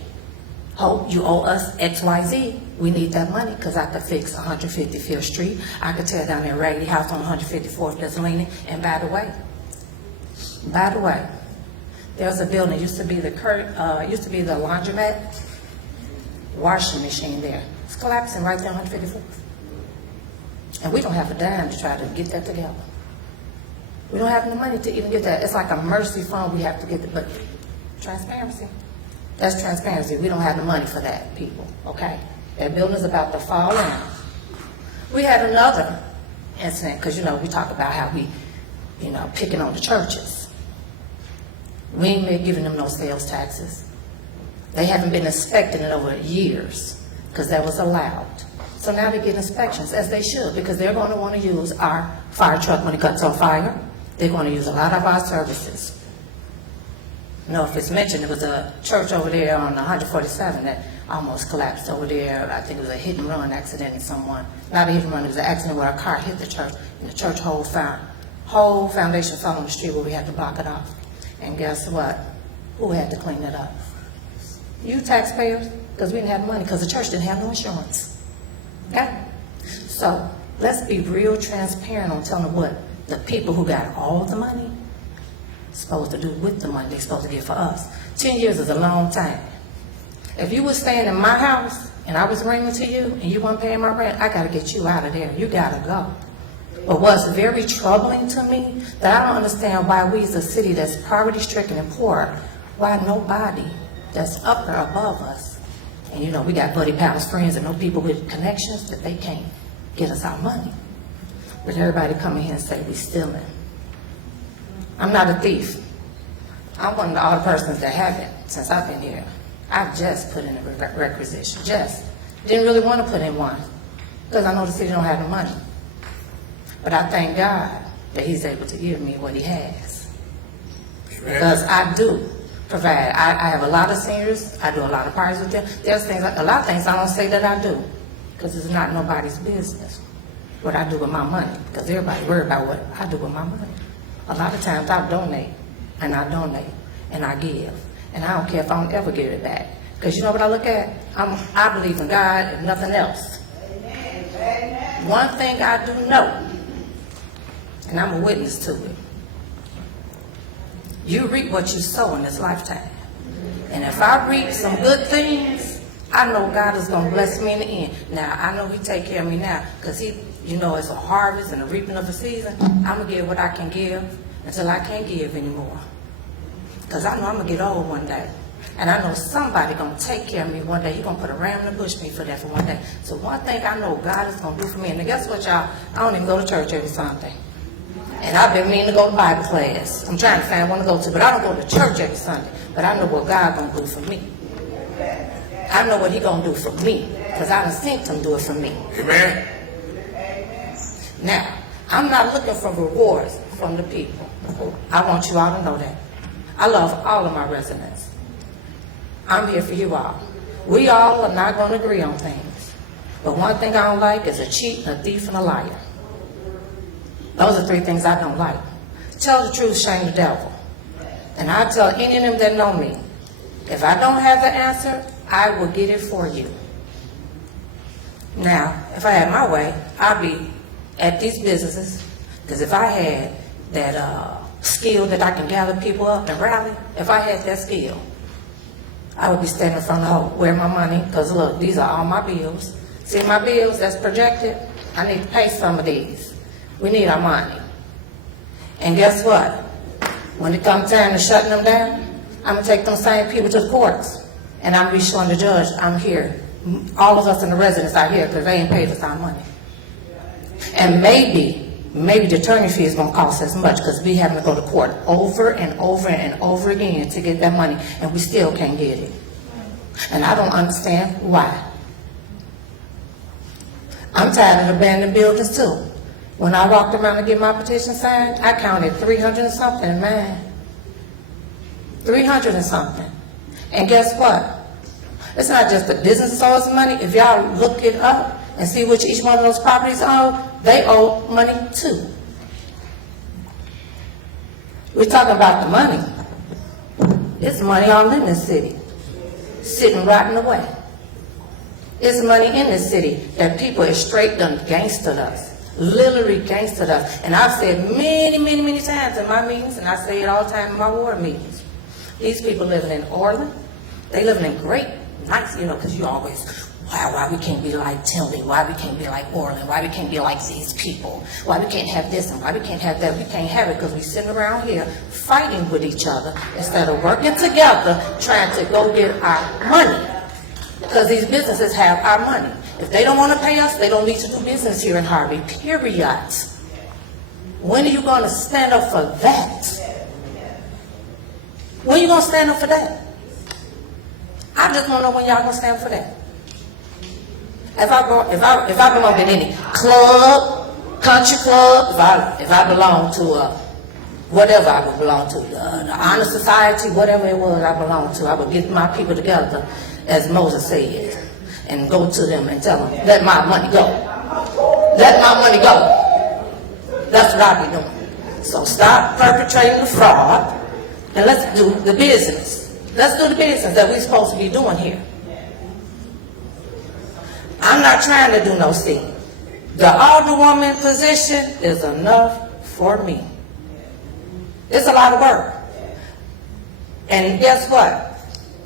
Hope, you owe us XYZ. We need that money because I could fix 155th Street. I could tear down that raggedy house on 154th that's leaning. And by the way, there's a building, used to be the laundromat, washing machine there. It's collapsing right there on 154th. And we don't have a dime to try to get that together. We don't have the money to even get that. It's like a mercy fund we have to get, but transparency. That's transparency. We don't have the money for that, people, okay? That building's about to fall down. We had another incident, because, you know, we talk about how we, you know, picking on the churches. We ain't been giving them no sales taxes. They haven't been inspected in over years, because that was allowed. So now they get inspections, as they should, because they're going to want to use our fire truck when it cuts on fire. They're going to use a lot of our services. You know, if it's mentioned, there was a church over there on 147 that almost collapsed over there. I think it was a hit and run accident and someone, not a hit and run, it was an accident where a car hit the church and the church whole foundation fell on the street where we had to block it off. And guess what? Who had to clean it up? You taxpayers, because we didn't have money, because the church didn't have no insurance. Okay? So let's be real transparent on telling what the people who got all the money supposed to do with the money they're supposed to get for us. 10 years is a long time. If you were staying in my house and I was renting to you and you weren't paying my rent, I got to get you out of there. You got to go. But what's very troubling to me, that I don't understand why we as a city that's poverty-stricken and poor, why nobody that's up there above us, and you know, we got Buddy Powell's friends and no people with connections, that they can't get us our money. But everybody come in here and say we stealing. I'm not a thief. I'm one of the odd persons that haven't since I've been here. I've just put in a requisition, just. Didn't really want to put in one, because I know the city don't have the money. But I thank God that he's able to give me what he has. Because I do provide. I have a lot of seniors. I do a lot of parties with them. There's things, a lot of things I don't say that I do, because it's not nobody's business what I do with my money, because everybody worry about what I do with my money. A lot of times I donate, and I give. And I don't care if I don't ever give it back. Because you know what I look at? I believe in God and nothing else. One thing I do know, and I'm a witness to it. You reap what you sow in this lifetime. And if I reap some good things, I know God is going to bless me in the end. Now, I know he take care of me now, because he, you know, it's a harvest and a reaping of a season. I'm going to give what I can give until I can't give anymore. Because I know I'm going to get old one day. And I know somebody going to take care of me one day. He's going to put a ram in the bush me for that for one day. So one thing I know God is going to do for me. And guess what, y'all? I don't even go to church every Sunday. And I've been meaning to go to Bible class. I'm trying to find one to go to. But I don't go to church every Sunday. But I know what God going to do for me. I know what he going to do for me. Because I done seen him do it for me. Amen. Now, I'm not looking for rewards from the people. I want you all to know that. I love all of my residents. I'm here for you all. We all are not going to agree on things. But one thing I don't like is a cheat, a thief, and a liar. Those are three things I don't like. Tell the truth, shame the devil. And I tell any of them that know me, if I don't have the answer, I will get it for you. Now, if I had my way, I'd be at these businesses, because if I had that skill that I can gather people up and rally, if I had that skill, I would be standing in front of the hole. Where my money? Because look, these are all my bills. See my bills that's projected? I need to pay some of these. We need our money. And guess what? When it comes time to shutting them down, I'm going to take them same people to the courts. And I'm going to be showing the judge I'm here. All of us in the residence are here because they ain't paid us our money. And maybe the attorney fee is gonna cost as much, because we having to go to court over and over and over again to get that money, and we still can't get it. And I don't understand why. I'm tired of abandoned buildings too. When I walked around to get my petition signed, I counted 300 and something, man. 300 and something. And guess what? It's not just the business owes money. If y'all look it up and see which each one of those properties owe, they owe money too. We're talking about the money. It's money all in this city, sitting rotting away. It's money in this city that people are straight done gangstered us, literally gangstered us. And I've said many, many, many times in my meetings, and I say it all the time in my ward meetings, these people living in Orland, they living in great, nice, because you always, why we can't be like Tinley, why we can't be like Orland, why we can't be like these people, why we can't have this and why we can't have that. We can't have it because we sitting around here fighting with each other instead of working together trying to go get our money. Because these businesses have our money. If they don't want to pay us, they don't need to do business here in Harvey, period. When are you going to stand up for that? When are you going to stand up for that? I just want to know when y'all going to stand for that. If I belong in any club, country club, if I belong to whatever I would belong to, the honor society, whatever it was I belong to, I would get my people together, as Moses said, and go to them and tell them, let my money go. Let my money go. That's what I be doing. So stop perpetrating the fraud, and let's do the business. Let's do the business that we're supposed to be doing here. I'm not trying to do no thing. The alderwoman position is enough for me. It's a lot of work. And guess what?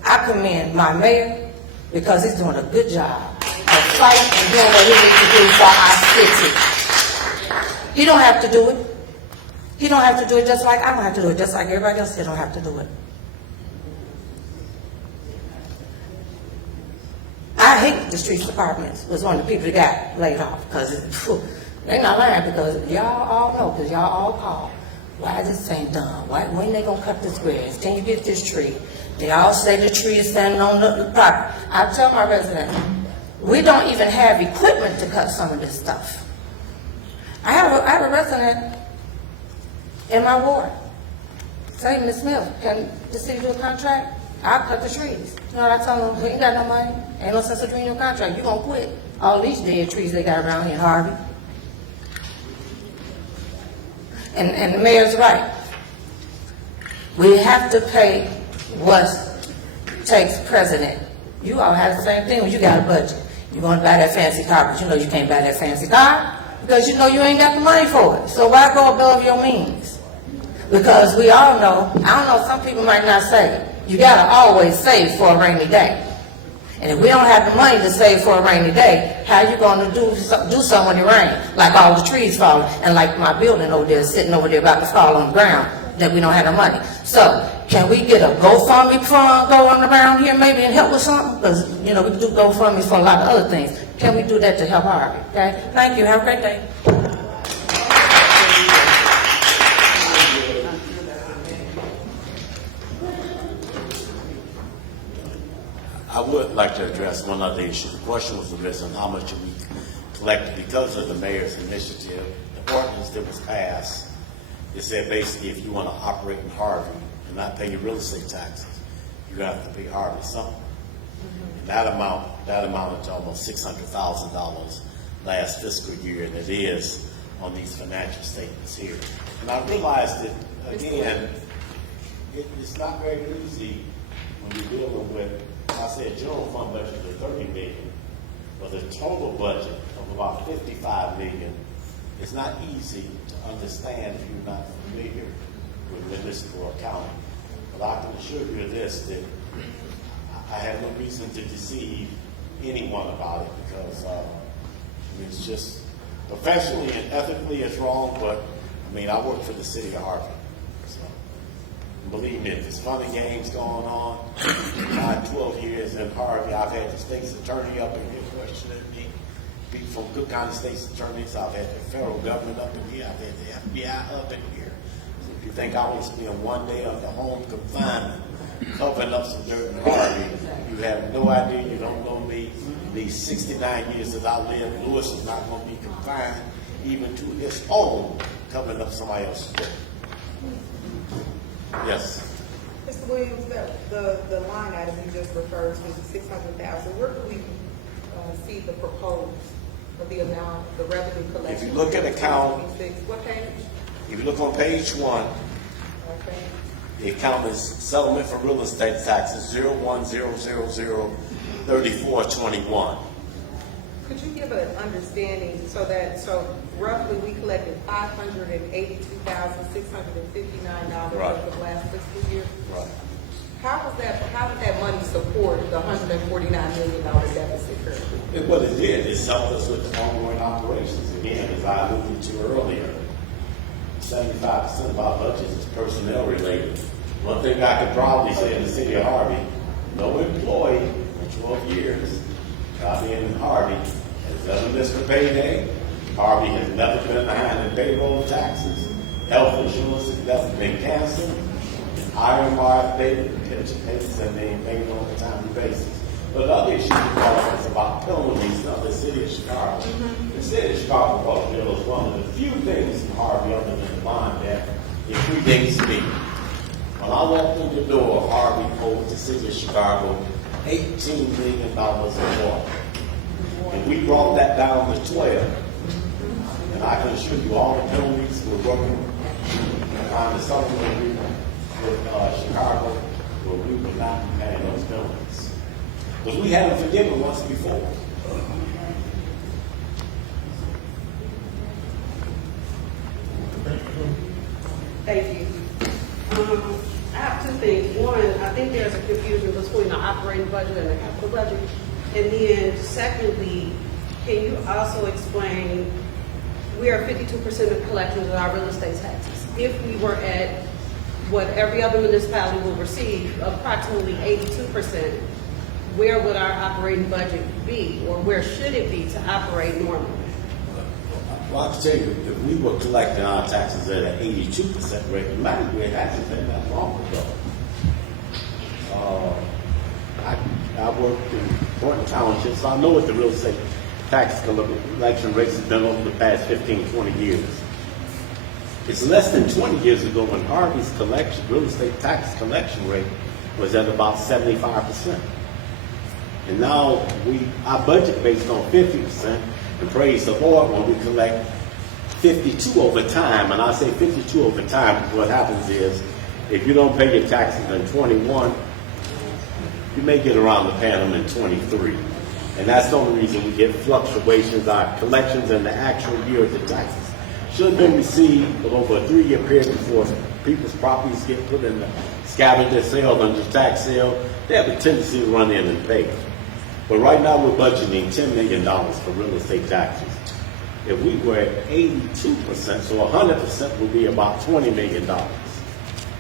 I commend my mayor because he's doing a good job of fighting and doing what he needs to do for our city. He don't have to do it. He don't have to do it just like I don't have to do it, just like everybody else here don't have to do it. I hate the streets departments was one of the people that got laid off because they're not lying, because y'all all know, because y'all all call. Why this ain't done? When they gonna cut this grass? Can you get this tree? They all say the tree is standing on the property. I tell my residents, we don't even have equipment to cut some of this stuff. I have a resident in my ward. Say, Ms. Smith, can the city do a contract? I'll cut the trees. You know what I tell them? We ain't got no money. Ain't no sense of doing your contract. You gonna quit. All these dead trees they got around here in Harvey. And the mayor's right. We have to pay what takes precedent. You all have the same thing when you got a budget. You want to buy that fancy car, but you know you can't buy that fancy car because you know you ain't got the money for it. So why go above your means? Because we all know, I don't know, some people might not say, you got to always save for a rainy day. And if we don't have the money to save for a rainy day, how you going to do something when it rains? Like all the trees falling, and like my building over there, sitting over there about to fall on the ground, that we don't have no money. So, can we get a GoFundMe fund going around here maybe and help with something? Because, we can do GoFundMe for a lot of other things. Can we do that to help Harvey? Okay? Thank you. Have a great day. I would like to address one other issue. The question was arisen, how much have we collected because of the mayor's initiative? The ordinance that was passed, it said basically if you want to operate in Harvey and not pay your real estate taxes, you're going to have to pay Harvey something. And that amounted to almost $600,000 last fiscal year, and it is on these financial statements here. And I realized that, again, it's not very easy when you're dealing with, I said general fund budget of $30 million, but the total budget of about $55 million. It's not easy to understand if you're not familiar with municipal accounting. But I can assure you this, that I have no reason to deceive anyone about it, because it's just professionally and ethically it's wrong, but I work for the City of Harvey. So believe me, if there's fun and games going on, my 12 years in Harvey, I've had the state's attorney up in here questioning me, people from Cook County State's attorneys, I've had the federal government up in here, I've had the FBI up in here. So if you think I want to spend one day of the home confinement covering up some dirt in Harvey, you have no idea, you don't know me. These 69 years that I lived, Lewis is not going to be confined even to his home covering up somebody else's dirt. Yes. Mr. Williams, the line item you just referred to, the 600,000, where do we see the proposed, or the amount, the revenue collection? If you look at account, what page? if you look on page 1, Okay. the account is settlement for real estate taxes 010003421. Could you give an understanding, so roughly we collected $582,659 Right. of the last fiscal year? Right. How did that money support the $149 million deficit currently? What it did is help us with the ongoing operations. Again, as I alluded to earlier, 75% of our budget is personnel related. One thing I could proudly say in the city of Harvey, no employee for 12 years, I've been in Harvey, has ever missed a payday. Harvey has never been behind in payroll taxes. Health insurance has never been canceled. IMR pension payments and they paid on a timely basis. But the other issue is about penalties of the city of Chicago. The city of Chicago Public Bill is one of the few things in Harvey other than the bond that it predates me. When I walked in the door, Harvey owed the city of Chicago $18 million in water. And we brought that down to 12. And I can assure you all the penalties were working on the settlement agreement with Chicago, where we would not be paying those penalties. Because we had them forgiven once before. Thank you. I have two things. One, I think there's a confusion between the operating budget and the capital budget. And then secondly, can you also explain, we are 52% of collections of our real estate taxes. If we were at what every other municipality will receive, approximately 82%, where would our operating budget be, or where should it be to operate normally? Well, I can tell you, if we were collecting our taxes at an 82% rate, it might be actually been that long ago. I worked in Portland Township, so I know what the real estate tax collection rates have been over the past 15, 20 years. It's less than 20 years ago when Harvey's real estate tax collection rate was at about 75%. And now our budget based on 50%, and praise the Lord when we collect 52 over time. And I say 52 over time because what happens is if you don't pay your taxes in 21, you may get around to paying them in 23. And that's the only reason we get fluctuations. Our collections in the actual year of the taxes should have been received over a 3-year period before people's properties get put in the scavenger sale under tax sale. They have a tendency to run in and pay. But right now we're budgeting $10 million for real estate taxes. If we were at 82%, so 100% would be about $20 million.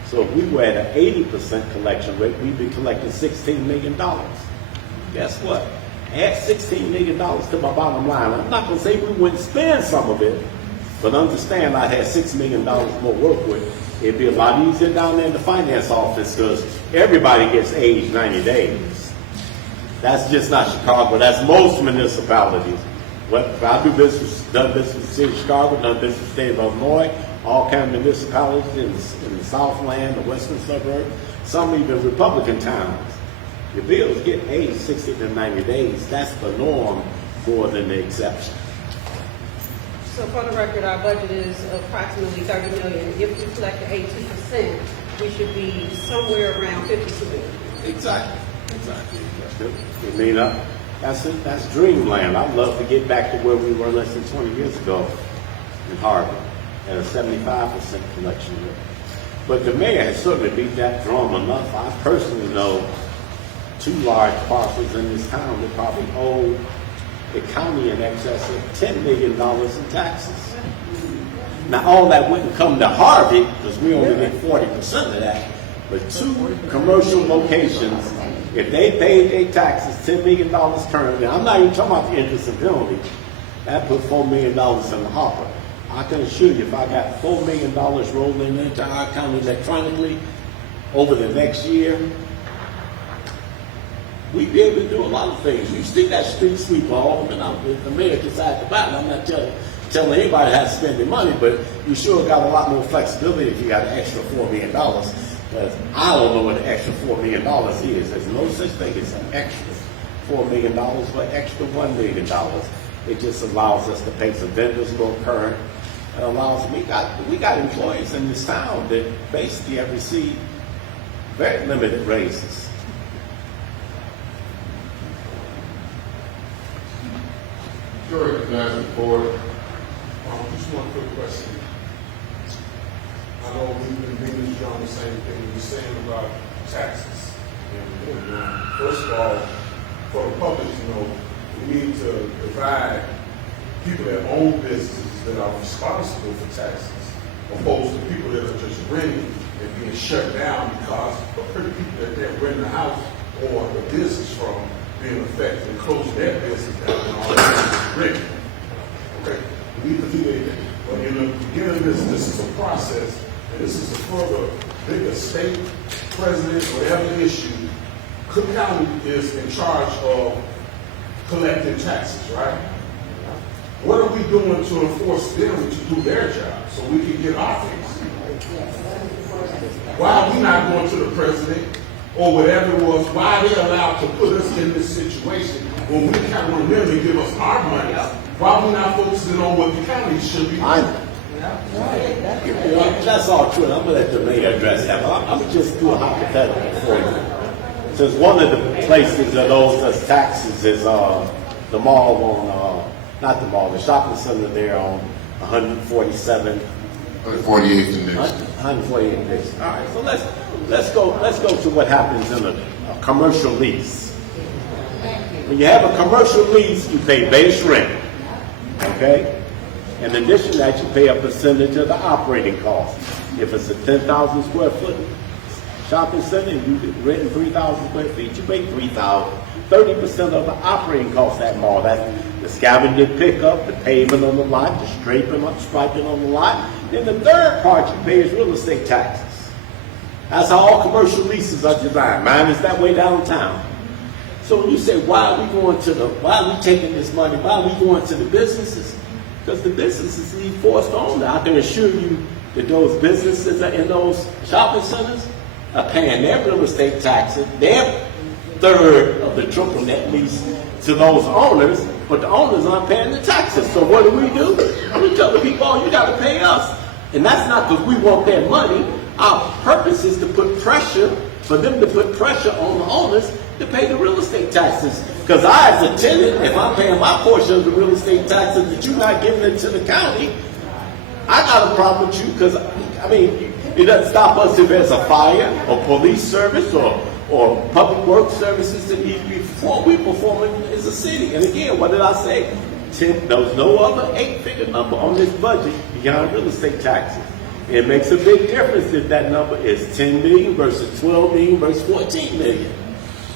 So if we were at an 80% collection rate, we'd be collecting $16 million. Guess what? Add $16 million to my bottom line. I'm not going to say we wouldn't spend some of it, but understand I had $6 million more work with. It'd be a lot easier down there in the finance office because everybody gets aged 90 days. That's just not Chicago. That's most municipalities. If I done business with the city of Chicago, done business with the state of Illinois, all kind of municipalities in the Southland, the western suburb, some even Republican towns. Your bills get aged 60 to 90 days. That's the norm more than the exception. So for the record, our budget is approximately $30 million. If we collect the 82%, we should be somewhere around $52 million. Exactly. I mean, that's dreamland. I'd love to get back to where we were less than 20 years ago in Harvey at a 75% collection rate. But the mayor has certainly beat that drum enough. I personally know 2 large parcels in this town that probably owe the county in excess of $10 million in taxes. Now, all that wouldn't come to Harvey because we only get 40% of that. But 2 commercial locations, if they paid their taxes $10 million currently, I'm not even talking about the interest and penalty, That put $4 million in the hopper. I can assure you, if I got $4 million rolling into our account electronically over the next year, we'd be able to do a lot of things. You see that street sweeper home, and the mayor decides to buy it. I'm not telling anybody how to spend their money, but you sure got a lot more flexibility if you got an extra $4 million. But I don't know what the extra $4 million is. There's no such thing as an extra $4 million, but extra $1 million. It just allows us to pay some vendors more current. It allows we got employees in this town that basically have received very limited raises. Sure, recognize the board. Just one quick question. I know we've been beating you on the same thing you're saying about taxes. And first of all, for the public to know, we need to divide people that own businesses that are responsible for taxes, opposed to people that are just renting and being shut down because of the people that they're renting the house or the business from being affected and closing their business down and all that renting. Okay, we need to do anything. But in the beginning of this is a process, and this is a further bigger state, president, whatever issue. Cook County is in charge of collecting taxes, right? What are we doing to enforce them to do their job so we can get our things? Why are we not going to the president or whatever it was? Why are they allowed to put us in this situation when we can't want them to give us our money? Why are we not focusing on what the county should be doing? That's all true, and I'm going to let the mayor address that. But I'm going to just do a hypothetical for you. Since one of the places that owes us taxes is the mall on, not the mall, the shopping center there on 147. 148th and next. 148 and next. All right, so let's go to what happens in a commercial lease. When you have a commercial lease, you pay base rent, okay? In addition to that, you pay a percentage of the operating cost. If it's a 10,000 square foot shopping center and you rent 3,000 square feet, you pay 3,000. 30% of the operating cost of that mall. That's the scavenger pickup, the pavement on the lot, the striping on the lot. Then the third part you pay is real estate taxes. That's how all commercial leases are designed. Mine is that way downtown. So when you say, why are we taking this money? Why are we going to the businesses? Because the businesses need forced on. I can assure you that those businesses that are in those shopping centers are paying their real estate taxes, their third of the triple net lease to those owners, but the owners aren't paying the taxes. So what do? We tell the people, oh, you got to pay us. And that's not because we want their money. Our purpose is to put pressure, for them to put pressure on the owners to pay the real estate taxes. Because I, as a tenant, if I'm paying my portion of the real estate taxes that you're not giving it to the county, I got a problem with you because, I mean, it doesn't stop us if there's a fire or police service or public works services that need to be performed. We perform it as a city. And again, what did I say? There's no other 8-figure number on this budget beyond real estate taxes. It makes a big difference if that number is 10 million versus 12 million versus 14 million.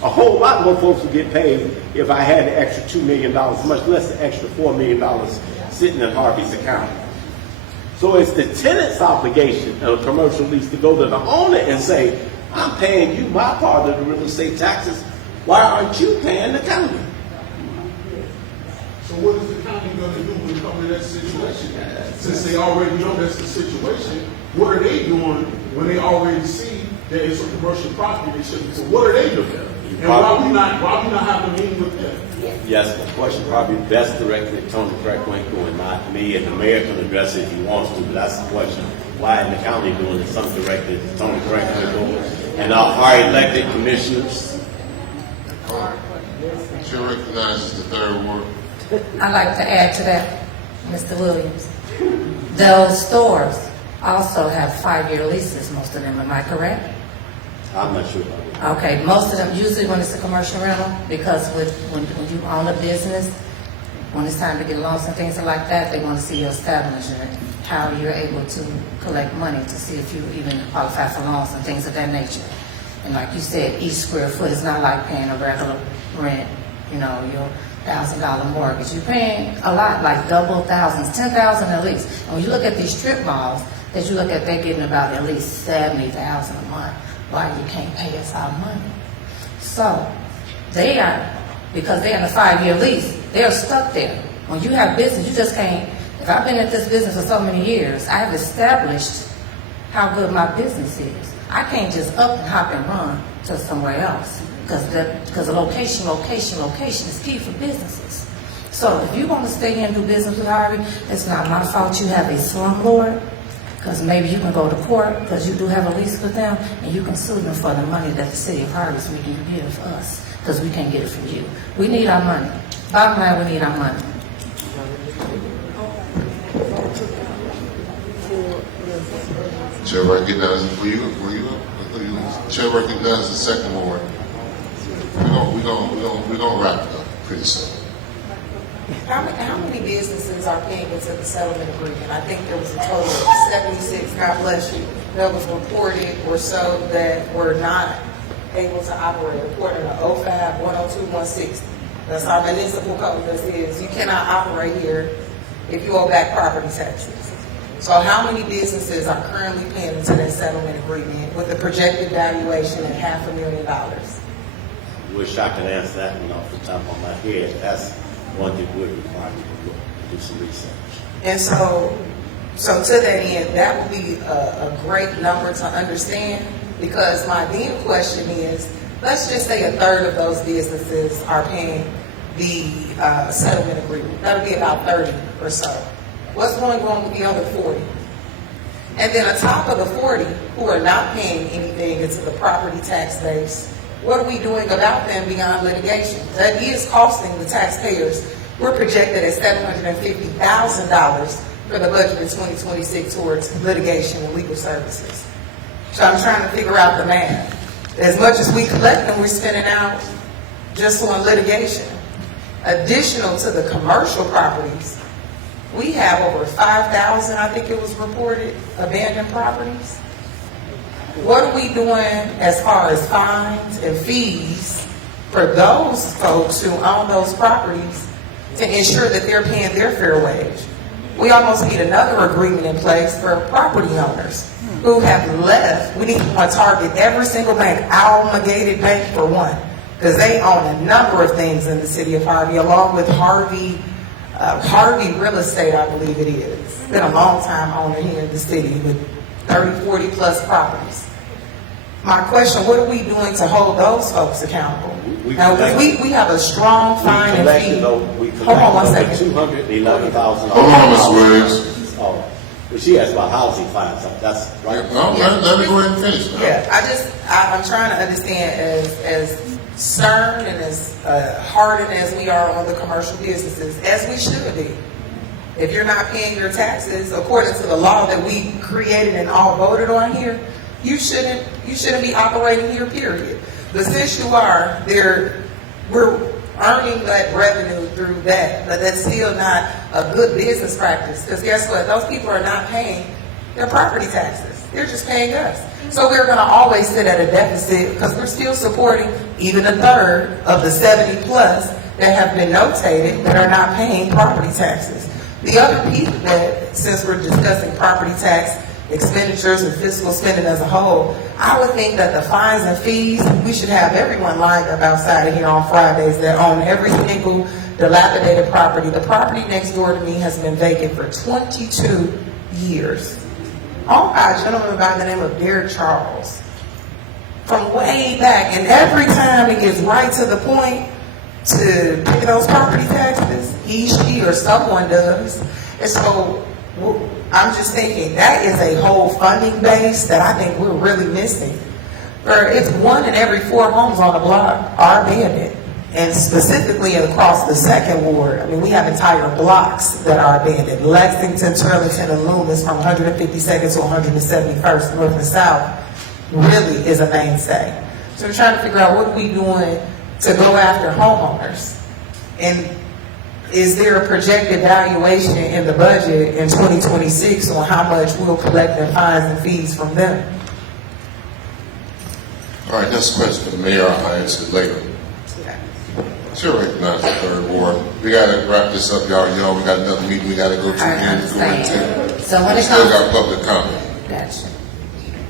A whole lot more folks would get paid if I had the extra $2 million, much less the extra $4 million sitting in Harvey's account. So it's the tenant's obligation of a commercial lease to go to the owner and say, I'm paying you my part of the real estate taxes. Why aren't you paying the county? So what is the county going to do when it comes to that situation? Since they already know that's the situation, what are they doing when they already see that it's a commercial property? So what are they doing? And why we not have a meeting with them? Yes, the question probably best directed to Tony Crackwinkle and not me, and the mayor can address it if he wants to, but that's the question. Why isn't the county doing it? Something directed to Tony Crackwinkle and our elected commissioners. Chair recognizes the third ward. I'd like to add to that, Mr. Williams. Those stores also have 5-year leases, most of them, am I correct? I'm not sure about that. Okay, most of them, usually when it's a commercial rental, because when you own a business, when it's time to get loans and things like that, they want to see your establishment, how you're able to collect money to see if you even qualify for loans and things of that nature. And like you said, each square foot is not like paying a regular rent. You know, $100,000 mortgage. You're paying a lot, like double thousands, 10,000 at least. And when you look at these strip malls, that you look at, they're getting about at least 70,000 a month. Why you can't pay us our money? So they are, because they're in a 5-year lease, they're stuck there. When you have business, you just can't. If I've been at this business for so many years, I have established how good my business is. I can't just up and hop and run to somewhere else because the location is key for businesses. So if you want to stay here and do business with Harvey, it's not my fault you have a slumlord, because maybe you can go to court because you do have a lease with them and you can sue them for the money that the City of Harvey is making you give us because we can't get it from you. We need our money. Bottom line, we need our money. Chair recognizes Chair recognizes the second ward. We're gonna wrap it up pretty soon. How many businesses are paying into the settlement agreement? I think there was a total of 76, God bless you, that was reported or so that were not able to operate, according to 05, 102, 160. That's our municipal code that says you cannot operate here if you owe back property taxes. So how many businesses are currently paying into that settlement agreement with a projected valuation at $500,000? Wish I could answer that one off the top of my head. That's one that would require me to do some research. And so to that end, that would be a great number to understand, because my then question is, let's just say a third of those businesses are paying the settlement agreement. That would be about 30 or so. What's going on with the other 40? And then on top of the 40 who are not paying anything into the property tax base, what are we doing about them beyond litigation? That is costing the taxpayers. We're projected at $750,000 for the budget in 2026 towards litigation and legal services. So I'm trying to figure out the math. As much as we collect and we're spending out just on litigation. Additional to the commercial properties, we have over 5,000, I think it was reported, abandoned properties. What are we doing as far as fines and fees for those folks who own those properties to ensure that they're paying their fair wage? We almost need another agreement in place for property owners who have left. We need to target every single bank, Amalgamated Bank for one, because they own a number of things in the city of Harvey, along with Harvey Real Estate, I believe it is. It's been a long time owner here in the city with 30, 40 plus properties. My question, what are we doing to hold those folks accountable? We have a strong fine and fee. Hold on one second. $211,000. Hold on, Ms. Williams. Oh, but she asked about housing fines. That's right. No, let me go ahead and finish. Yeah, I'm trying to understand as stern and as hardened as we are on the commercial businesses, as we should be. If you're not paying your taxes according to the law that we created and all voted on here, you shouldn't be operating here, period. But since you are, we're earning that revenue through that, but that's still not a good business practice, because guess what? Those people are not paying their property taxes. They're just paying us. So we're going to always sit at a deficit because we're still supporting even a third of the 70 plus that have been notated that are not paying property taxes. The other piece of that, since we're discussing property tax expenditures and fiscal spending as a whole, I would think that the fines and fees, we should have everyone lined up outside of here on Fridays that own every single dilapidated property. The property next door to me has been vacant for 22 years. Oh, a gentleman by the name of Derek Charles, from way back, and every time it gets right to the point to pay those property taxes, she, or someone does. And so I'm just thinking that is a whole funding base that I think we're really missing. It's 1 in every 4 homes on the block are abandoned, and specifically across the second ward. I mean, we have entire blocks that are abandoned. Lexington, Turlington, and Loomis, from 152nd to 171st, north and south, really is a mainstay. So we're trying to figure out what we doing to go after homeowners. And is there a projected valuation in the budget in 2026 on how much we'll collect in fines and fees from them? All right, that's a question for the mayor. I'll answer it later. Okay. Sure, recognize the third ward. We gotta wrap this up, y'all. We got another meeting we gotta go to. I and go understand. into. So when We it still comes- got public comment. Gotcha.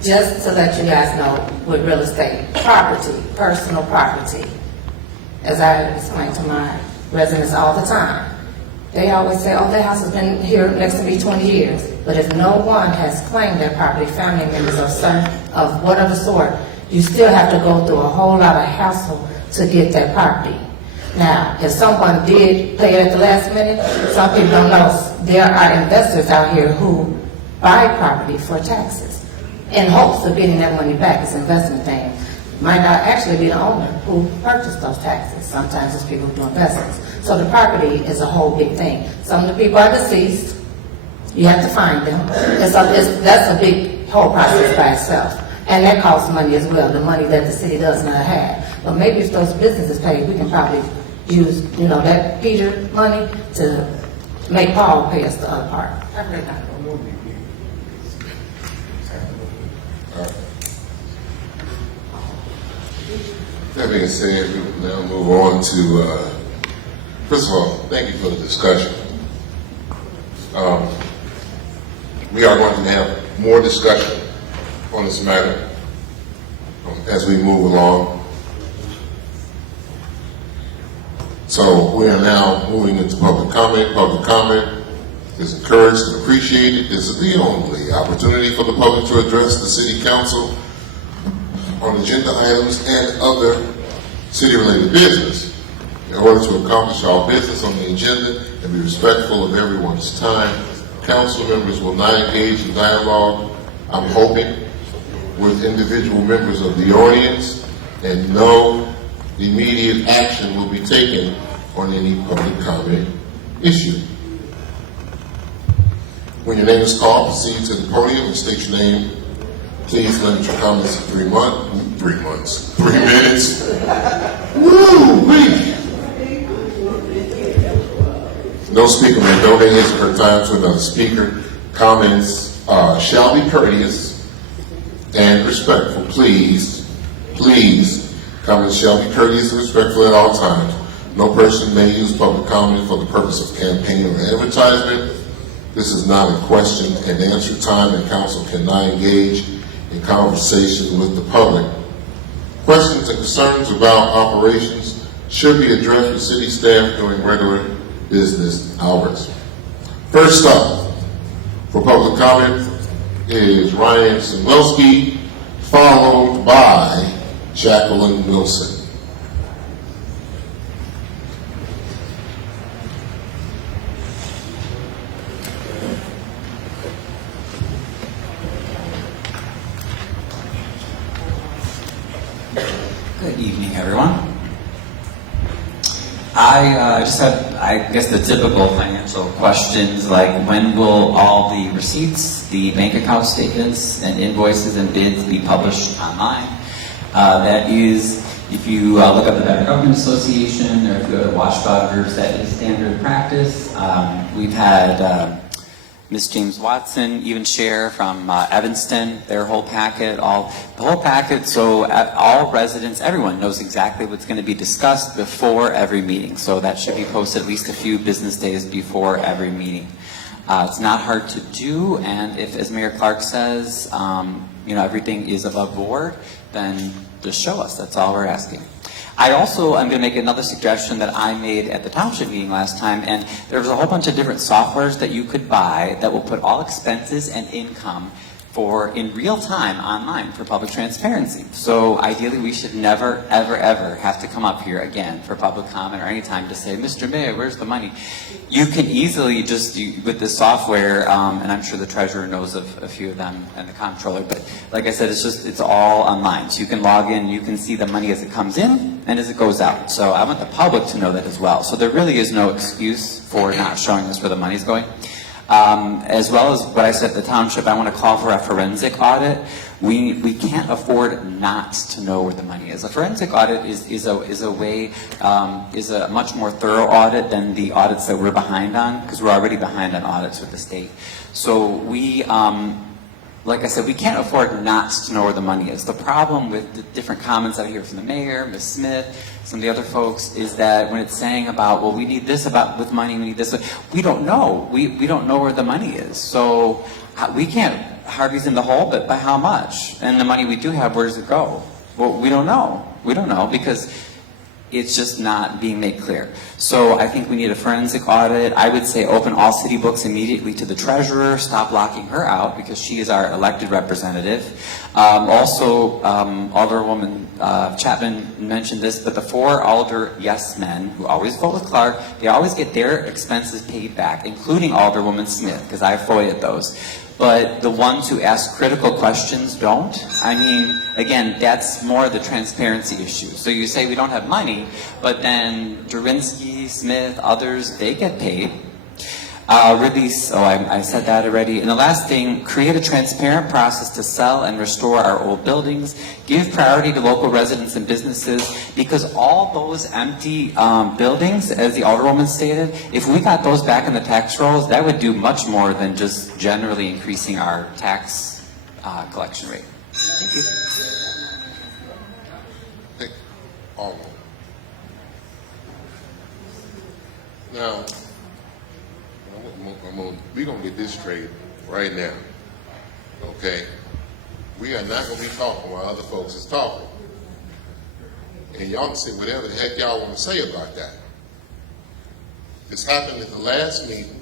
Just to let you guys know, with real estate, property, personal property, as I explain to my residents all the time, they always say, oh, that house has been here next to me 20 years. But if no one has claimed their property, family members of whatever sort, you still have to go through a whole lot of hassle to get that property. Now, if someone did pay it at the last minute, some people don't know, there are investors out here who buy property for taxes in hopes of getting that money back. It's an investment thing. Might not actually be the owner who purchased those taxes. Sometimes it's people who do investments. So the property is a whole big thing. Some of the people are deceased. You have to find them. That's a big whole process by itself. And that costs money as well, the money that the city does not have. But maybe if those businesses pay, we can probably use, that Peter money to make Paul pay us the other part. I really not. That being said, we will now move on to, first of all, thank you for the discussion. We are going to have more discussion on this matter as we move along. So we are now moving into public comment. Public comment is encouraged and appreciated. This is the only opportunity for the public to address the City Council on agenda items and other city-related business. In order to accomplish our business on the agenda and be respectful of everyone's time, council members will not engage in dialogue, I'm hoping, with individual members of the audience, and no immediate action will be taken on any public comment issue. When your name is called, proceed to the podium and state your name. Please limit your comments to 3 minutes. Woo-wee. No speaker may donate his or her time to another speaker. Comments shall be courteous and respectful. Please, comments shall be courteous and respectful at all times. No person may use public comment for the purpose of campaign or advertisement. This is not a question and answer time, and council cannot engage in conversation with the public. Questions and concerns about operations should be addressed with city staff during regular business hours. First up for public comment is Ryan Simwelski, followed by Jacqueline Wilson. Good evening, everyone. I just have, I guess, the typical financial questions like when will all the receipts, the bank account statements, and invoices and bids be published online? That is, if you look up the Better Government Association or if you go to Watchdog Groups, that is standard practice. We've had Ms. James Watson even share from Evanston, their whole packet, the whole packet, so all residents, everyone knows exactly what's going to be discussed before every meeting. So that should be posted at least a few business days before every meeting. It's not hard to do, and if, as Mayor Clark says, everything is above board, then just show us. That's all we're asking. I also am going to make another suggestion that I made at the township meeting last time, and there was a whole bunch of different softwares that you could buy that will put all expenses and income in real time online for public transparency. So ideally we should never, ever, ever have to come up here again for public comment or any time to say, Mr. Mayor, where's the money? You can easily just, with this software, and I'm sure the treasurer knows of a few of them and the comptroller, but like I said, it's all online. So you can log in, you can see the money as it comes in and as it goes out. So I want the public to know that as well. So there really is no excuse for not showing us where the money's going. As well as what I said at the township, I want to call for a forensic audit. We can't afford not to know where the money is. A forensic audit is a much more thorough audit than the audits that we're behind on, because we're already behind on audits with the state. So we like I said, we can't afford not to know where the money is. The problem with the different comments that I hear from the mayor, Ms. Smith, some of the other folks, is that when it's saying about, well, we need this with money, we need this, we don't know. We don't know where the money is. So we can't, Harvey's in the hole, but by how much? And the money we do have, where does it go? Well, we don't know. We don't know because it's just not being made clear. So I think we need a forensic audit. I would say open all city books immediately to the treasurer, stop locking her out because she is our elected representative. Also, Alderwoman Chapman mentioned this, but the 4 Alder yes men who always vote with Clark, they always get their expenses paid back, including Alderwoman Smith, because I FOIA'd those. But the ones who ask critical questions don't. I mean, again, that's more the transparency issue. So you say we don't have money, but then Durinsky, Smith, others, they get paid. Release, I said that already. And the last thing, create a transparent process to sell and restore our old buildings. Give priority to local residents and businesses because all those empty buildings, as the Alderwoman stated, if we got those back in the tax rolls, that would do much more than just generally increasing our tax collection rate. Thank you. Hey, all of them. Now, we're going to get this straight right now, okay? We are not going to be talking while other folks is talking. And y'all can say whatever the heck y'all want to say about that. This happened at the last meeting,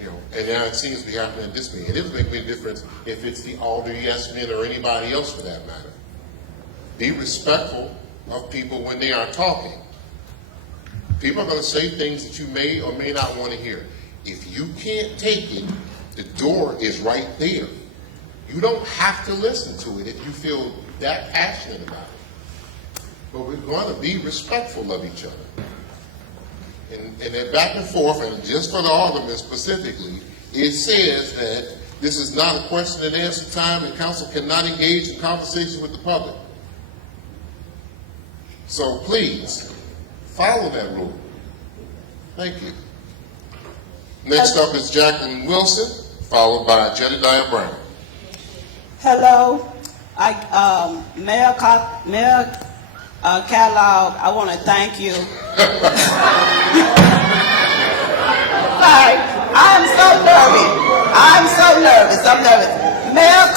you know, and now it seems to be happening at this meeting. It doesn't make a difference if it's the Alder yes men or anybody else for that matter. Be respectful of people when they are talking. People are going to say things that you may or may not want to hear. If you can't take it, the door is right there. You don't have to listen to it if you feel that passionate about it. But we're going to be respectful of each other. And that back and forth, and just for the aldermen specifically, it says that this is not a question and answer time and council cannot engage in conversations with the public. So please, follow that rule. Thank you. Next up is Jacqueline Wilson, followed by Jedediah Brown. Hello, Mayor Kellogg, I want to thank you. Sorry, I'm so nervous. Mayor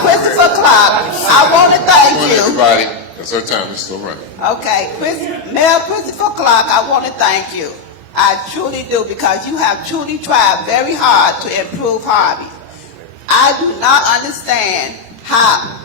Christopher Clark, I want to thank you. Everybody, because her time is still running. Okay, Mayor Christopher Clark, I want to thank you. I truly do, because you have truly tried very hard to improve Harvey. I do not understand how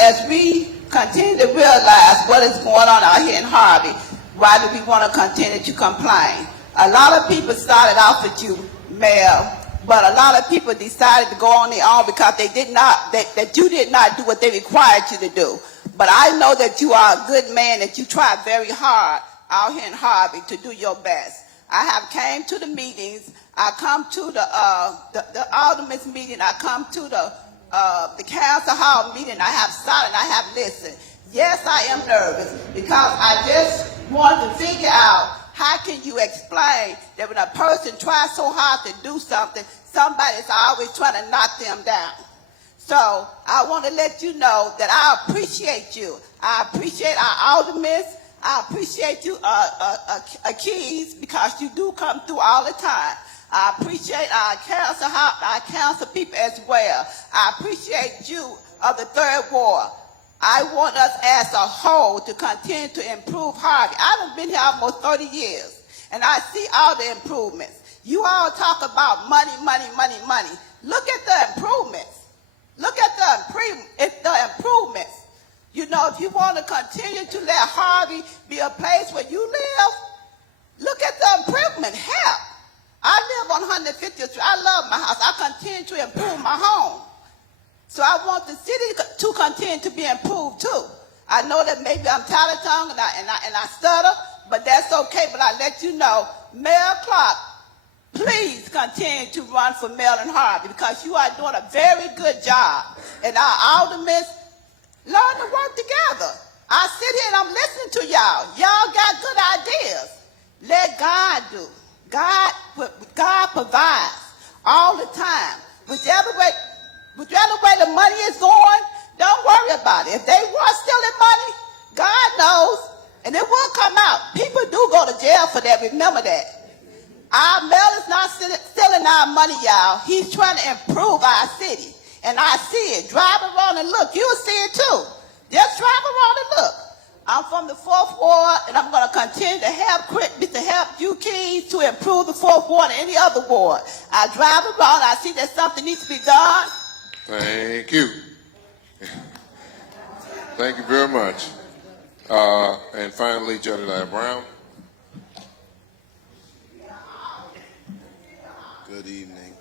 as we continue to realize what is going on out here in Harvey, why do we want to continue to complain? A lot of people started off with you, Mayor, but a lot of people decided to go on their own because they did not, that you did not do what they required you to do. But I know that you are a good man, that you try very hard out here in Harvey to do your best. I have came to the meetings. I come to the alderman's meeting. I come to the council hall meeting. I have sat and I have listened. Yes, I am nervous because I just want to figure out how can you explain that when a person tries so hard to do something, somebody's always trying to knock them down. So I want to let you know that I appreciate you. I appreciate our aldermen. I appreciate you, Keys, because you do come through all the time. I appreciate our council people as well. I appreciate you of the Third Ward. I want us as a whole to continue to improve Harvey. I've been here almost 30 years, and I see all the improvements. You all talk about money. Look at the improvements. Look at the improvements. You know, if you want to continue to let Harvey be a place where you live, look at the improvement. Help. I live on 150th Street. I love my house. I continue to improve my home. So I want the city to continue to be improved too. I know that maybe I'm tired-tongued and I stutter, but that's okay. But I let you know, Mayor Clark, please continue to run for mayor in Harvey because you are doing a very good job. And our aldermen learn to work together. I sit here and I'm listening to y'all. Y'all got good ideas. Let God do. God provides all the time. Whichever way the money is going, don't worry about it. If they were stealing money, God knows, and it will come out. People do go to jail for that. Remember that. Our mayor is not stealing our money, y'all. He's trying to improve our city. And I see it. Drive around and look. You'll see it too. Just drive around and look. I'm from the 4th Ward, and I'm going to continue to help you Keys to improve the 4th Ward and any other ward. I drive around, I see that something needs to be done. Thank you. Thank you very much. And finally, Jedediah Brown. Good evening.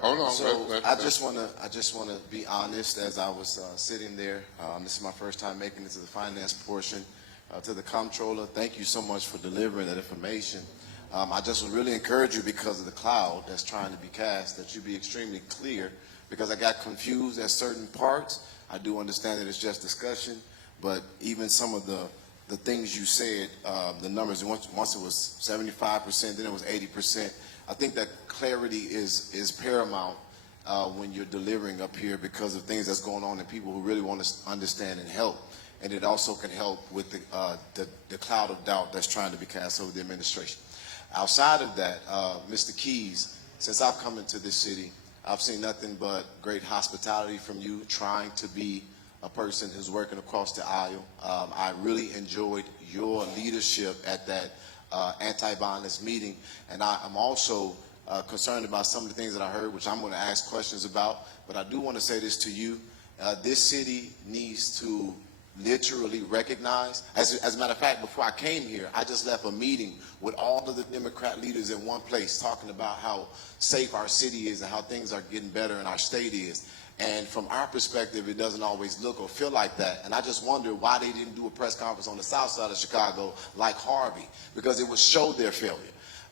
Hold on. So I just want to be honest. As I was sitting there, this is my first time making it to the finance portion. To the comptroller, thank you so much for delivering that information. I just would really encourage you, because of the cloud that's trying to be cast, that you be extremely clear, because I got confused at certain parts. I do understand that it's just discussion, but even some of the things you said, the numbers, once it was 75%, then it was 80%. I think that clarity is paramount when you're delivering up here, because of things that's going on and people who really want to understand and help. And it also can help with the cloud of doubt that's trying to be cast over the administration. Outside of that, Mr. Keys, since I've come into this city, I've seen nothing but great hospitality from you, trying to be a person who's working across the aisle. I really enjoyed your leadership at that anti-violence meeting, and I'm also concerned about some of the things that I heard, which I'm going to ask questions about. But I do want to say this to you: this city needs to literally recognize. As a matter of fact, before I came here, I just left a meeting with all of the Democrat leaders in one place, talking about how safe our city is and how things are getting better in our state is. And from our perspective, it doesn't always look or feel like that. And I just wonder why they didn't do a press conference on the south side of Chicago like Harvey, because it would show their failure.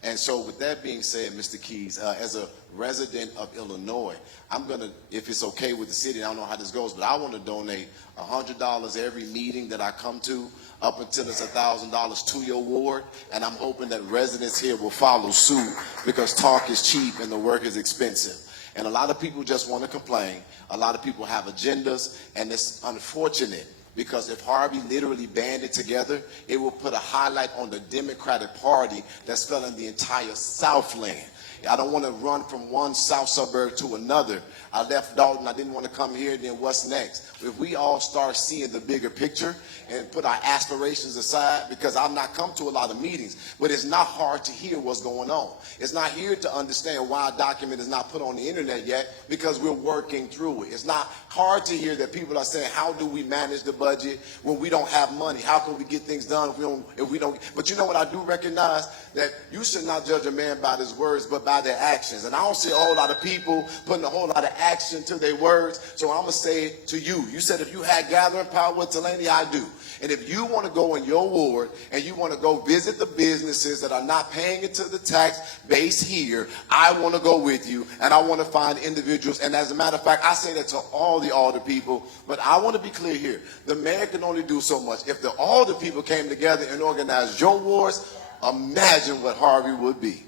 And so with that being said, Mr. Keys, as a resident of Illinois, I'm going to, if it's okay with the city, I don't know how this goes, but I want to donate $100 every meeting that I come to, up until it's $1,000 to your ward. And I'm hoping that residents here will follow suit, because talk is cheap and the work is expensive. And a lot of people just want to complain. A lot of people have agendas, and it's unfortunate, because if Harvey literally banded together, it will put a highlight on the Democratic Party that's filling the entire Southland. I don't want to run from one south suburb to another. I left Dalton, I didn't want to come here, then what's next? If we all start seeing the bigger picture and put our aspirations aside, because I've not come to a lot of meetings, but it's not hard to hear what's going on. It's not here to understand why a document is not put on the internet yet, because we're working through it. It's not hard to hear that people are saying, how do we manage the budget when we don't have money? How can we get things done if we don't? But you know what I do recognize? That you should not judge a man by his words, but by their actions. And I don't see a whole lot of people putting a whole lot of action to their words. So I'm going to say it to you. You said if you had gathering power with Delaney, I do. And if you want to go in your ward and you want to go visit the businesses that are not paying into the tax base here, I want to go with you, and I want to find individuals. And as a matter of fact, I say that to all the alder people, but I want to be clear here. The mayor can only do so much. If the alder people came together and organized your wards, imagine what Harvey would be.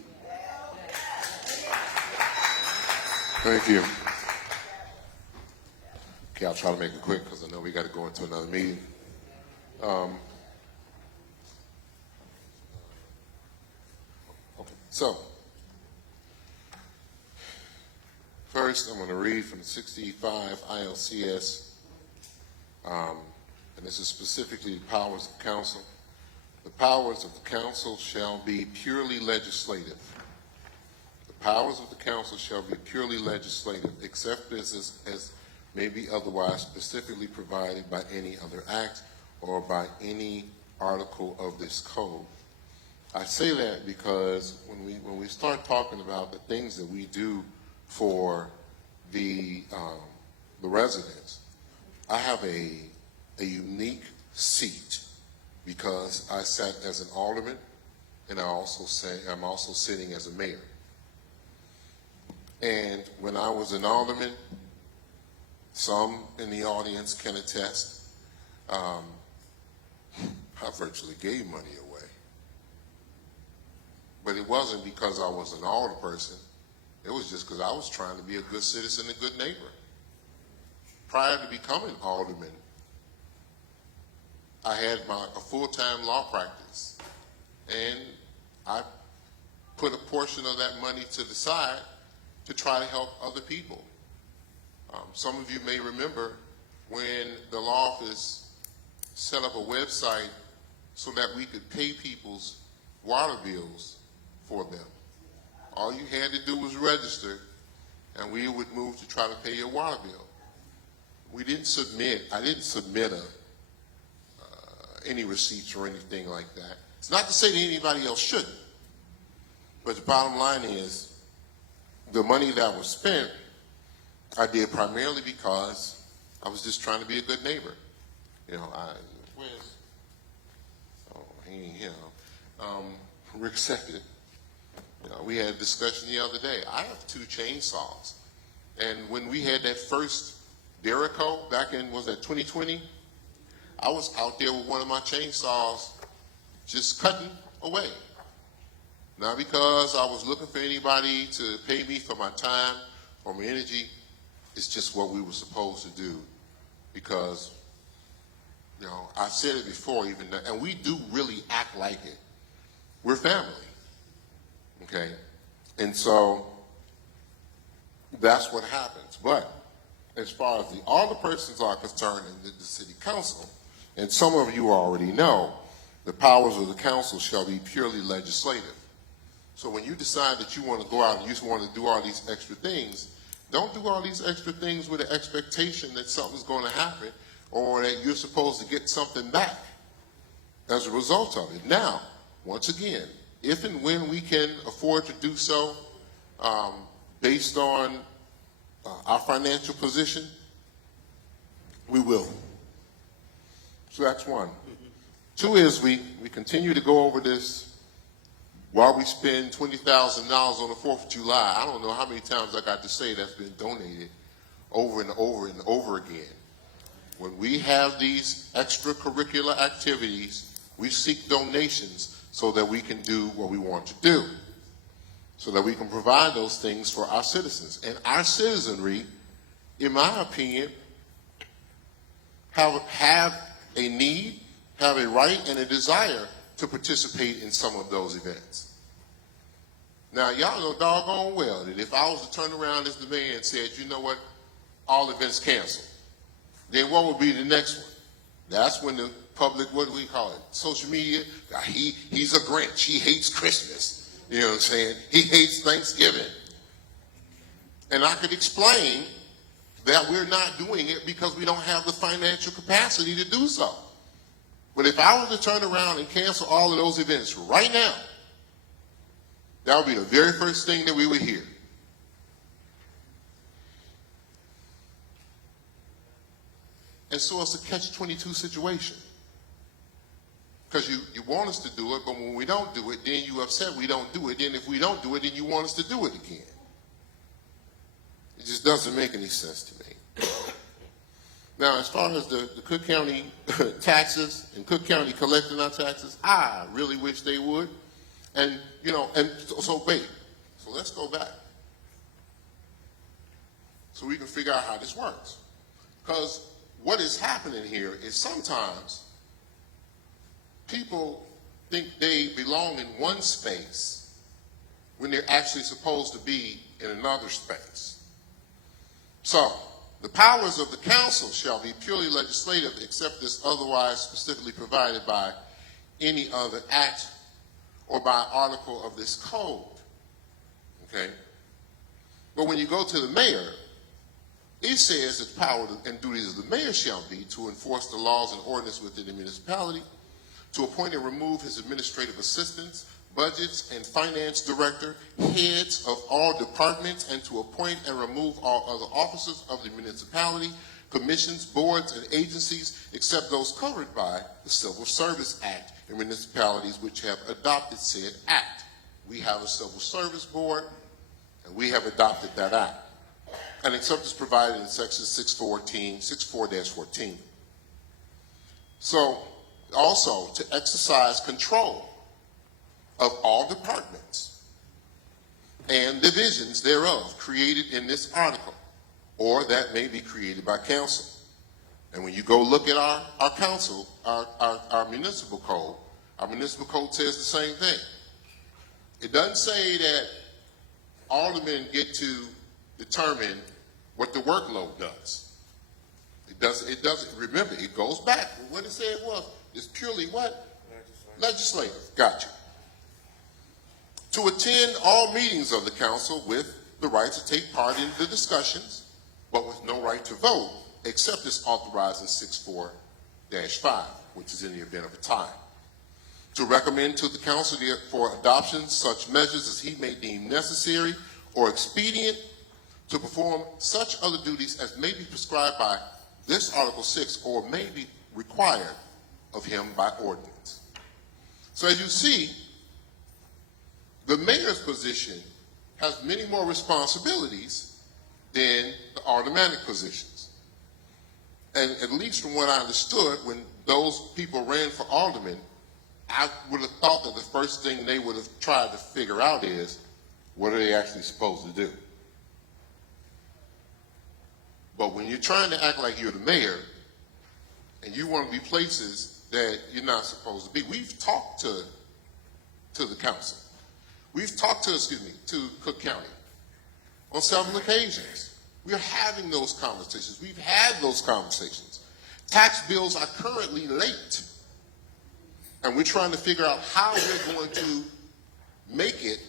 Thank you. Okay, I'll try to make it quick, because I know we got to go into another meeting. Okay, so first I'm going to read from 65 ILCS, and this is specifically the powers of the council. The powers of the council shall be purely legislative. The powers of the council shall be purely legislative, except as may be otherwise specifically provided by any other act or by any article of this code. I say that because when we start talking about the things that we do for the residents, I have a unique seat, because I sat as an alderman, and I'm also sitting as a mayor. And when I was an alderman, some in the audience can attest, I virtually gave money away. But it wasn't because I was an alderperson. It was just because I was trying to be a good citizen, a good neighbor. Prior to becoming alderman, I had a full-time law practice, and I put a portion of that money to the side to try to help other people. Some of you may remember when the law office set up a website so that we could pay people's water bills for them. All you had to do was register, and we would move to try to pay your water bill. I didn't submit any receipts or anything like that. It's not to say that anybody else shouldn't, but the bottom line is the money that was spent, I did primarily because I was just trying to be a good neighbor. You know, he ain't here. Rick Seckett. You know, we had a discussion the other day. I have 2 chainsaws, and when we had that first Derico back in, was that 2020? I was out there with one of my chainsaws just cutting away. Not because I was looking for anybody to pay me for my time or my energy. It's just what we were supposed to do because, you know, I've said it before even, and we do really act like it. We're family, okay? And so that's what happens. But as far as the alderpersons are concerned in the city council, and some of you already know, the powers of the council shall be purely legislative. So when you decide that you want to go out and you want to do all these extra things, don't do all these extra things with the expectation that something's going to happen or that you're supposed to get something back as a result of it. Now, once again, if and when we can afford to do so, based on our financial position, we will. So that's one. 2 is we continue to go over this while we spend $20,000 on the 4th of July. I don't know how many times I got to say that's been donated over and over and over again. When we have these extracurricular activities, we seek donations so that we can do what we want to do, so that we can provide those things for our citizens. And our citizenry, in my opinion, have a need, have a right and a desire to participate in some of those events. Now, y'all know doggone well that if I was to turn around as the mayor and said, you know what, all events canceled, then what would be the next one? That's when the public, what do we call it, social media, he's a Grinch, he hates Christmas, you know what I'm saying? He hates Thanksgiving. And I could explain that we're not doing it because we don't have the financial capacity to do so. But if I was to turn around and cancel all of those events right now, that would be the very first thing that we would hear. And so it's a catch-22 situation. Because you want us to do it, but when we don't do it, then you upset we don't do it. Then if we don't do it, then you want us to do it again. It just doesn't make any sense to me. Now, as far as the Cook County taxes and Cook County collecting our taxes, I really wish they would. And, you know, and so wait. So let's go back so we can figure out how this works. Because what is happening here is sometimes people think they belong in one space when they're actually supposed to be in another space. So, the powers of the council shall be purely legislative except as otherwise specifically provided by any other act or by article of this code. Okay? But when you go to the mayor, it says that the power and duties of the mayor shall be to enforce the laws and ordinance within the municipality, to appoint and remove his administrative assistants, budgets and finance director, heads of all departments, and to appoint and remove all other officers of the municipality, commissions, boards, and agencies, except those covered by the Civil Service Act in municipalities which have adopted said act. We have a Civil Service Board, and we have adopted that act. And except as provided in section 64-14. So, also, to exercise control of all departments and divisions thereof created in this article, or that may be created by council. And when you go look at our council, our municipal code says the same thing. It doesn't say that aldermen get to determine what the workload does. It doesn't, remember, it goes back. What it said was, it's purely what? Legislative. Gotcha. To attend all meetings of the council with the right to take part in the discussions, but with no right to vote, except as authorized in 6.4-5, which is in the event of a tie. To recommend to the council for adoption such measures as he may deem necessary or expedient to perform such other duties as may be prescribed by this Article 6 or may be required of him by ordinance. So as you see, the mayor's position has many more responsibilities than the aldermanic positions. And at least from what I understood, when those people ran for alderman, I would have thought that the first thing they would have tried to figure out is, what are they actually supposed to do? But when you're trying to act like you're the mayor and you want to be places that you're not supposed to be, we've talked to the council. We've talked to Cook County on several occasions. We're having those conversations. We've had those conversations. Tax bills are currently late. And we're trying to figure out how we're going to make it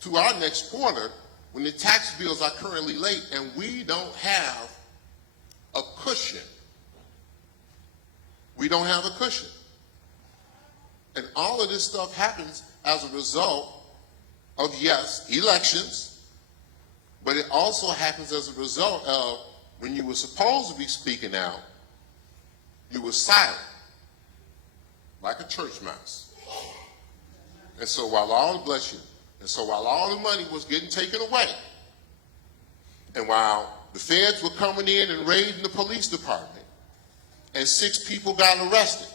to our next quarter when the tax bills are currently late and we don't have a cushion. We don't have a cushion. And all of this stuff happens as a result of, yes, elections, but it also happens as a result of when you were supposed to be speaking out, you were silent, like a church mouse. And so while all the money was getting taken away, and while the feds were coming in and raiding the police department, and 6 people got arrested,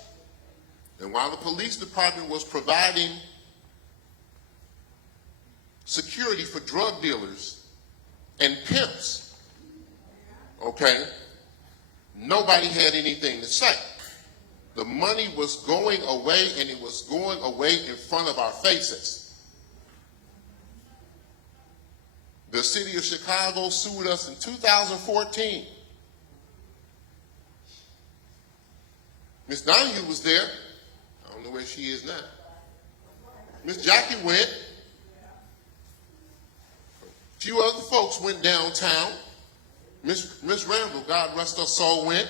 and while the police department was providing security for drug dealers and pimps, okay, nobody had anything to say. The money was going away, and it was going away in front of our faces. The city of Chicago sued us in 2014. Miss Donahue was there. I don't know where she is now. Miss Jackie went. A few other folks went downtown. Miss Randall, God rest her soul, went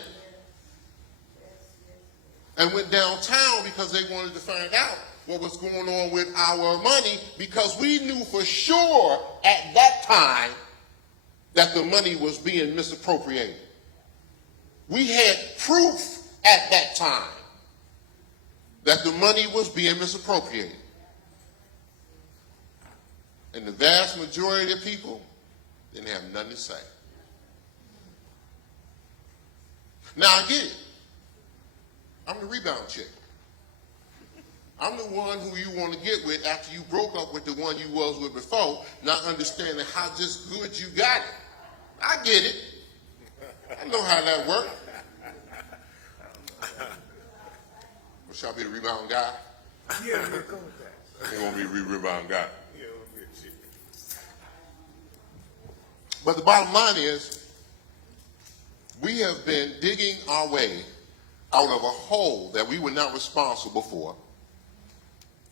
downtown because they wanted to find out what was going on with our money, because we knew for sure at that time that the money was being misappropriated. We had proof at that time that the money was being misappropriated. And the vast majority of people didn't have nothing to say. Now I get it. I'm the rebound chick. I'm the one who you want to get with after you broke up with the one you was with before, not understanding how just good you got it. I get it. I know how that works. Well, shall I be the rebound guy? Yeah, we'll go with that. He won't be the rebound guy. Yeah, we'll get you. But the bottom line is, we have been digging our way out of a hole that we were not responsible for.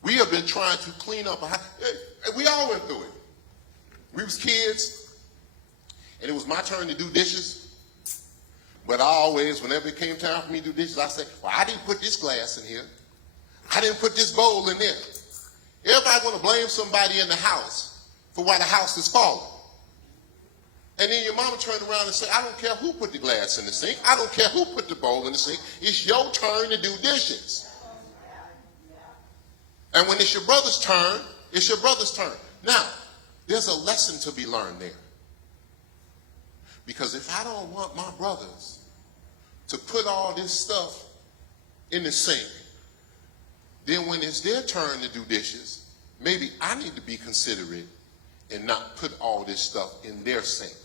We have been trying to clean up. We all went through it. We was kids, and it was my turn to do dishes. But I always, whenever it came time for me to do dishes, I said, well, I didn't put this glass in here. I didn't put this bowl in there. Everybody want to blame somebody in the house for why the house is falling. And then your mama turned around and said, I don't care who put the glass in the sink. I don't care who put the bowl in the sink. It's your turn to do dishes. And when it's your brother's turn, it's your brother's turn. Now, there's a lesson to be learned there. Because if I don't want my brothers to put all this stuff in the sink, then when it's their turn to do dishes, maybe I need to be considerate and not put all this stuff in their sink.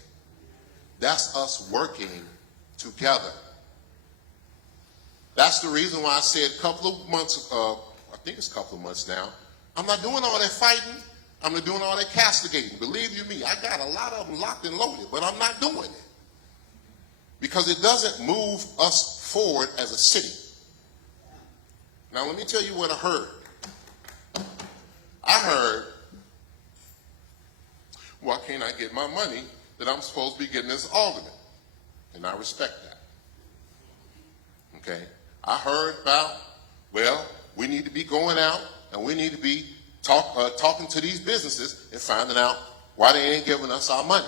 That's us working together. That's the reason why I said a couple of months, I think it's a couple of months now, I'm not doing all that fighting. I'm not doing all that castigating. Believe you me, I got a lot of them locked and loaded, but I'm not doing it. Because it doesn't move us forward as a city. Now let me tell you what I heard. I heard, why can't I get my money that I'm supposed to be getting as alderman? And I respect that. Okay? I heard about, well, we need to be going out and we need to be talking to these businesses and finding out why they ain't giving us our money.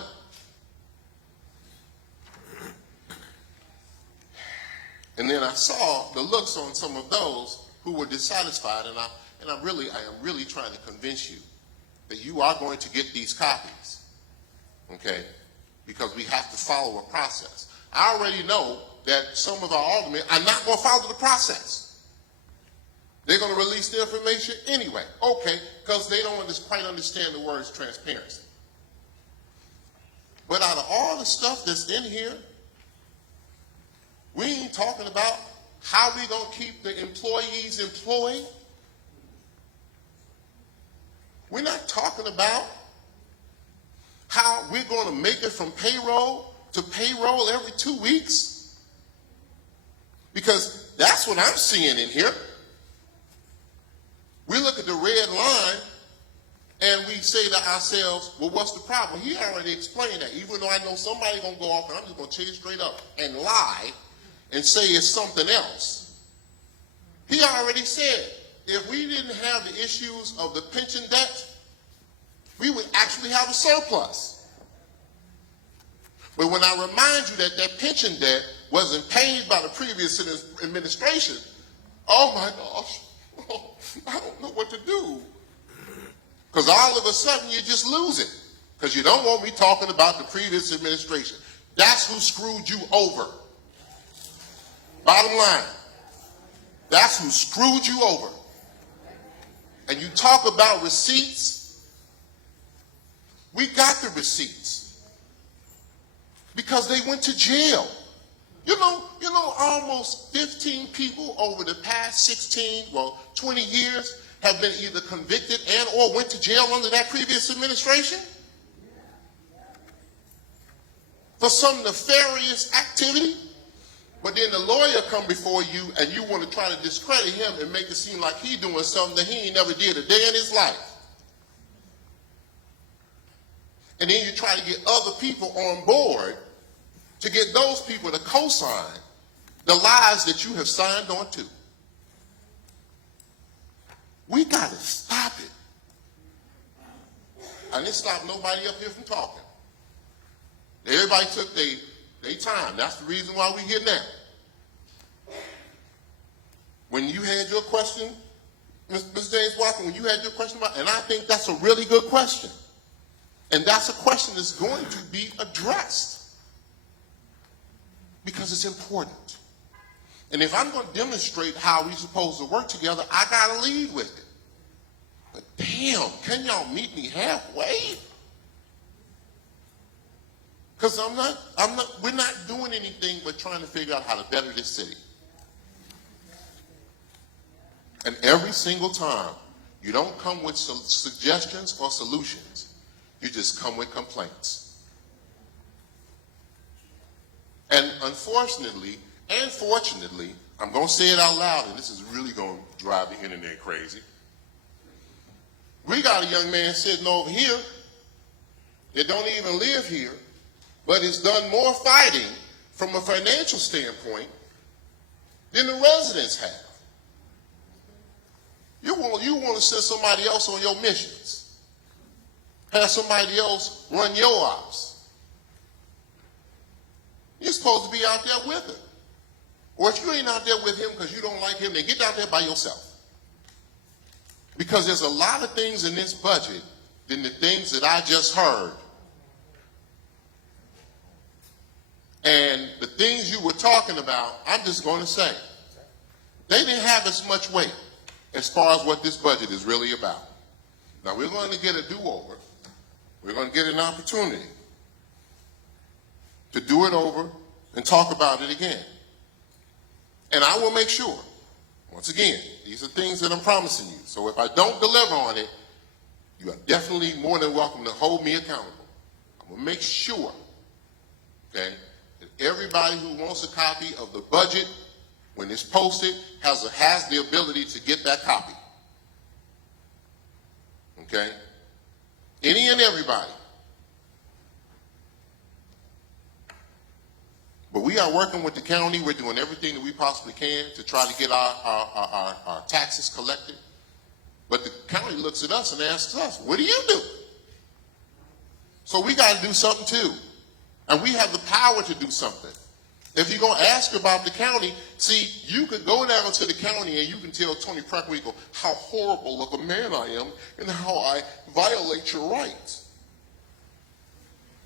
And then I saw the looks on some of those who were dissatisfied, and I am really trying to convince you that you are going to get these copies, okay? Because we have to follow a process. I already know that some of our aldermen are not going to follow the process. They're going to release the information anyway, okay, because they don't quite understand the words transparency. But out of all the stuff that's in here, we ain't talking about how we going to keep the employees employed. We're not talking about how we're going to make it from payroll to payroll every 2 weeks. Because that's what I'm seeing in here. We look at the red line and we say to ourselves, well, what's the problem? He already explained that. Even though I know somebody's going to go off, and I'm just going to tell you straight up and lie and say it's something else. He already said, if we didn't have the issues of the pension debt, we would actually have a surplus. But when I remind you that that pension debt wasn't paid by the previous administration, oh my gosh, I don't know what to do. Because all of a sudden you just lose it. Because you don't want me talking about the previous administration. That's who screwed you over. Bottom line, that's who screwed you over. And you talk about receipts. We got the receipts because they went to jail. You know, almost 15 people over the past 20 years have been either convicted and or went to jail under that previous administration for some nefarious activity. But then the lawyer come before you and you want to try to discredit him and make it seem like he doing something that he ain't never did a day in his life. And then you try to get other people on board to get those people to co-sign the lies that you have signed on to. We got to stop it. And it stopped nobody up here from talking. Everybody took their time. That's the reason why we're here now. When you had your question, Ms. James Watson, when you had your question about, and I think that's a really good question. And that's a question that's going to be addressed because it's important. And if I'm going to demonstrate how we're supposed to work together, I got to lead with it. But damn, can y'all meet me halfway? Because we're not doing anything but trying to figure out how to better this city. And every single time, you don't come with suggestions or solutions. You just come with complaints. And unfortunately, and fortunately, I'm going to say it out loud, and this is really going to drive the internet crazy. We got a young man sitting over here that don't even live here, but has done more fighting from a financial standpoint than the residents have. You want to send somebody else on your missions. Have somebody else run your ops. You're supposed to be out there with him. Or if you ain't out there with him because you don't like him, then get out there by yourself. Because there's a lot of things in this budget than the things that I just heard. And the things you were talking about, I'm just going to say, they didn't have as much weight as far as what this budget is really about. Now, we're going to get a do-over. We're going to get an opportunity to do it over and talk about it again. And I will make sure, once again, these are things that I'm promising you. So if I don't deliver on it, you are definitely more than welcome to hold me accountable. I'm going to make sure, okay, that everybody who wants a copy of the budget, when it's posted, has the ability to get that copy. Okay? Any and everybody. But we are working with the county. We're doing everything that we possibly can to try to get our taxes collected. But the county looks at us and asks us, what do you do? So we got to do something too. And we have the power to do something. If you're going to ask about the county, see, you could go down to the county and you can tell Tony Preckwinkle how horrible of a man I am and how I violate your rights.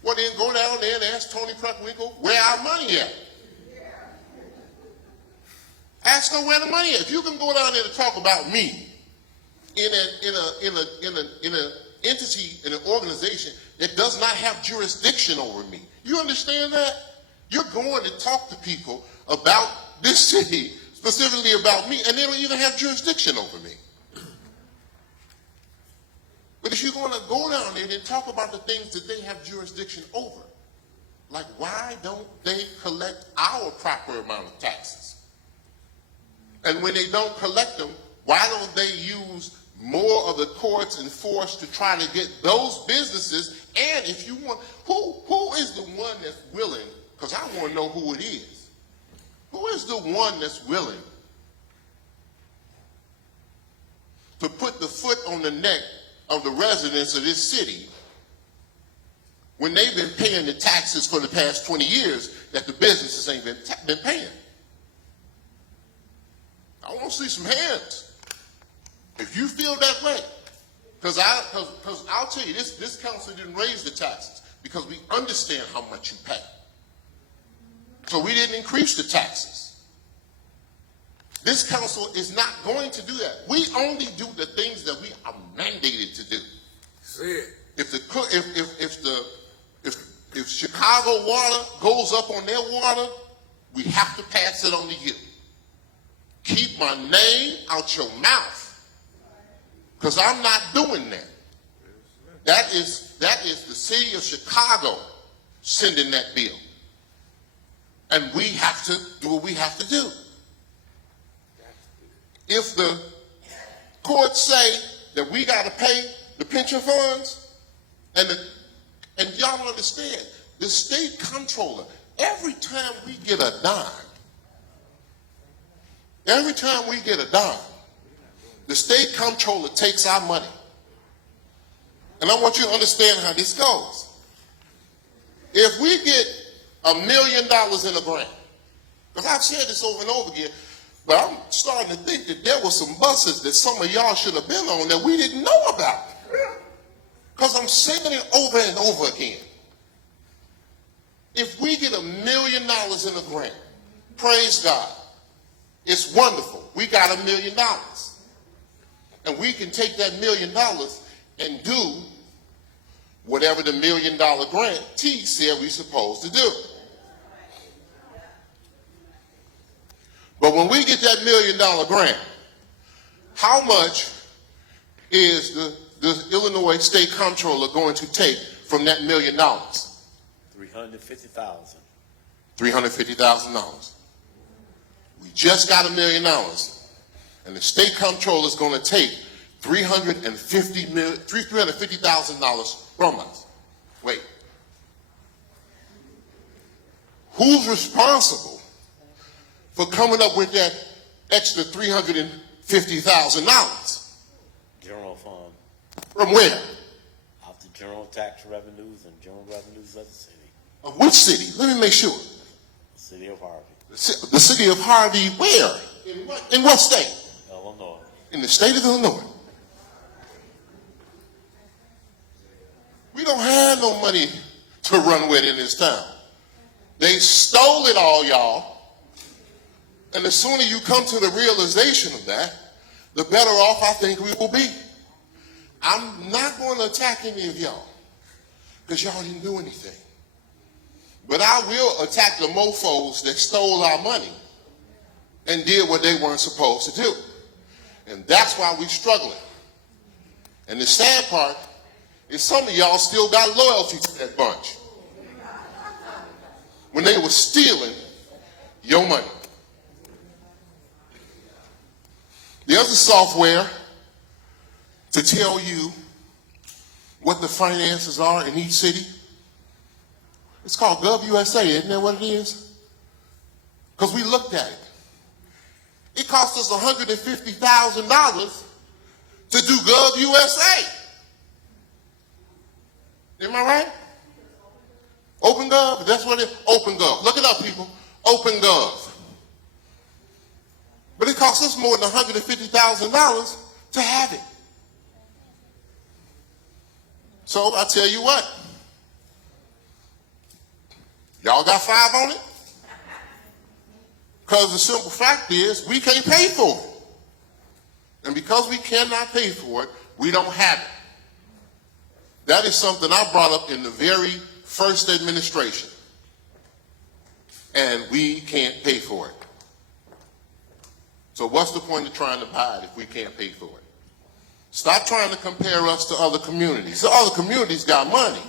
Well, then go down there and ask Tony Preckwinkle where our money at. Ask her where the money is. If you can go down there to talk about me in an entity, in an organization that does not have jurisdiction over me, you understand that? You're going to talk to people about this city, specifically about me, and they don't even have jurisdiction over me. But if you're going to go down there and talk about the things that they have jurisdiction over, like why don't they collect our proper amount of taxes? And when they don't collect them, why don't they use more of the courts and force to try to get those businesses? And if you want, who is the one that's willing, because I want to know who it is. Who is the one that's willing to put the foot on the neck of the residents of this city when they've been paying the taxes for the past 20 years that the businesses ain't been paying? I want to see some hands. If you feel that way, because I'll tell you, this council didn't raise the taxes because we understand how much you pay. So we didn't increase the taxes. This council is not going to do that. We only do the things that we are mandated to do. If Chicago water goes up on their water, we have to pass it on to you. Keep my name out your mouth, because I'm not doing that. That is the city of Chicago sending that bill. And we have to do what we have to do. If the courts say that we got to pay the pension funds, and y'all understand, the state comptroller, every time we get a dime, the state comptroller takes our money. And I want you to understand how this goes. If we get $1 million in a grant, because I've said this over and over again, but I'm starting to think that there were some buses that some of y'all should have been on that we didn't know about. Because I'm saying it over and over again. If we get $1 million in a grant, praise God, it's wonderful. We got $1 million. And we can take that $1 million and do whatever the $1 million grantee said we're supposed to do. But when we get that $1 million grant, how much is the Illinois State Comptroller going to take from that $1 million? $350,000. $350,000. We just got $1 million, and the State Comptroller is going to take $350,000 from us. Wait. Who's responsible for coming up with that extra $350,000? General fund. From where? Out the general tax revenues and general revenues of the city. Of which city? Let me make sure. The city of Harvey. The city of Harvey, where? In what state? Illinois. In the state of Illinois. We don't have no money to run with in this town. They stole it all, y'all. And the sooner you come to the realization of that, the better off I think we will be. I'm not going to attack any of y'all because y'all didn't do anything. But I will attack the mofos that stole our money and did what they weren't supposed to do. And that's why we're struggling. And the sad part is some of y'all still got loyalty to that bunch when they were stealing your money. There's a software to tell you what the finances are in each city. It's called GovUSA, isn't that what it is? Because we looked at it. It cost us $150,000 to do GovUSA. Am I right? OpenGov, that's what it is. OpenGov. Look it up, people. OpenGov. But it cost us more than $150,000 to have it. So I tell you what, y'all got 5 on it? Because the simple fact is we can't pay for it. And because we cannot pay for it, we don't have it. That is something I brought up in the very first administration. And we can't pay for it. So what's the point of trying to buy it if we can't pay for it? Stop trying to compare us to other communities. The other communities got money.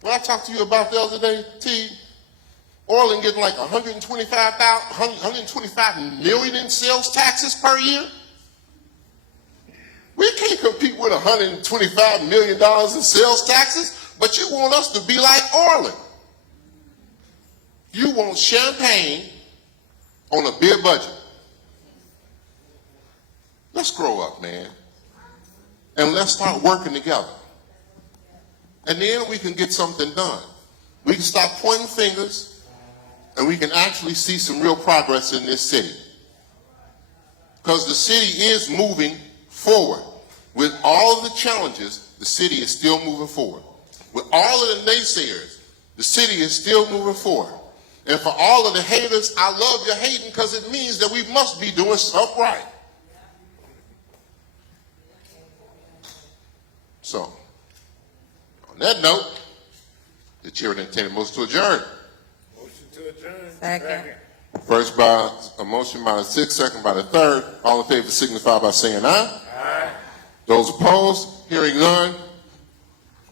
What I talked to you about the other day, T, Orland getting like 125 million in sales taxes per year. We can't compete with $125 million in sales taxes, but you want us to be like Orland. You want champagne on a beer budget. Let's grow up, man. And let's start working together. And then we can get something done. We can stop pointing fingers, and we can actually see some real progress in this city. Because the city is moving forward. With all of the challenges, the city is still moving forward. With all of the naysayers, the city is still moving forward. And for all of the haters, I love your hating because it means that we must be doing stuff right. So, on that note, the chair will entertain a motion to adjourn. Motion to adjourn. Second. First by a motion by the sixth, second by the third. All in favor signify by saying aye. Aye. Those opposed, hearing none,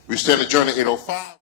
we stand adjourned at 8:05.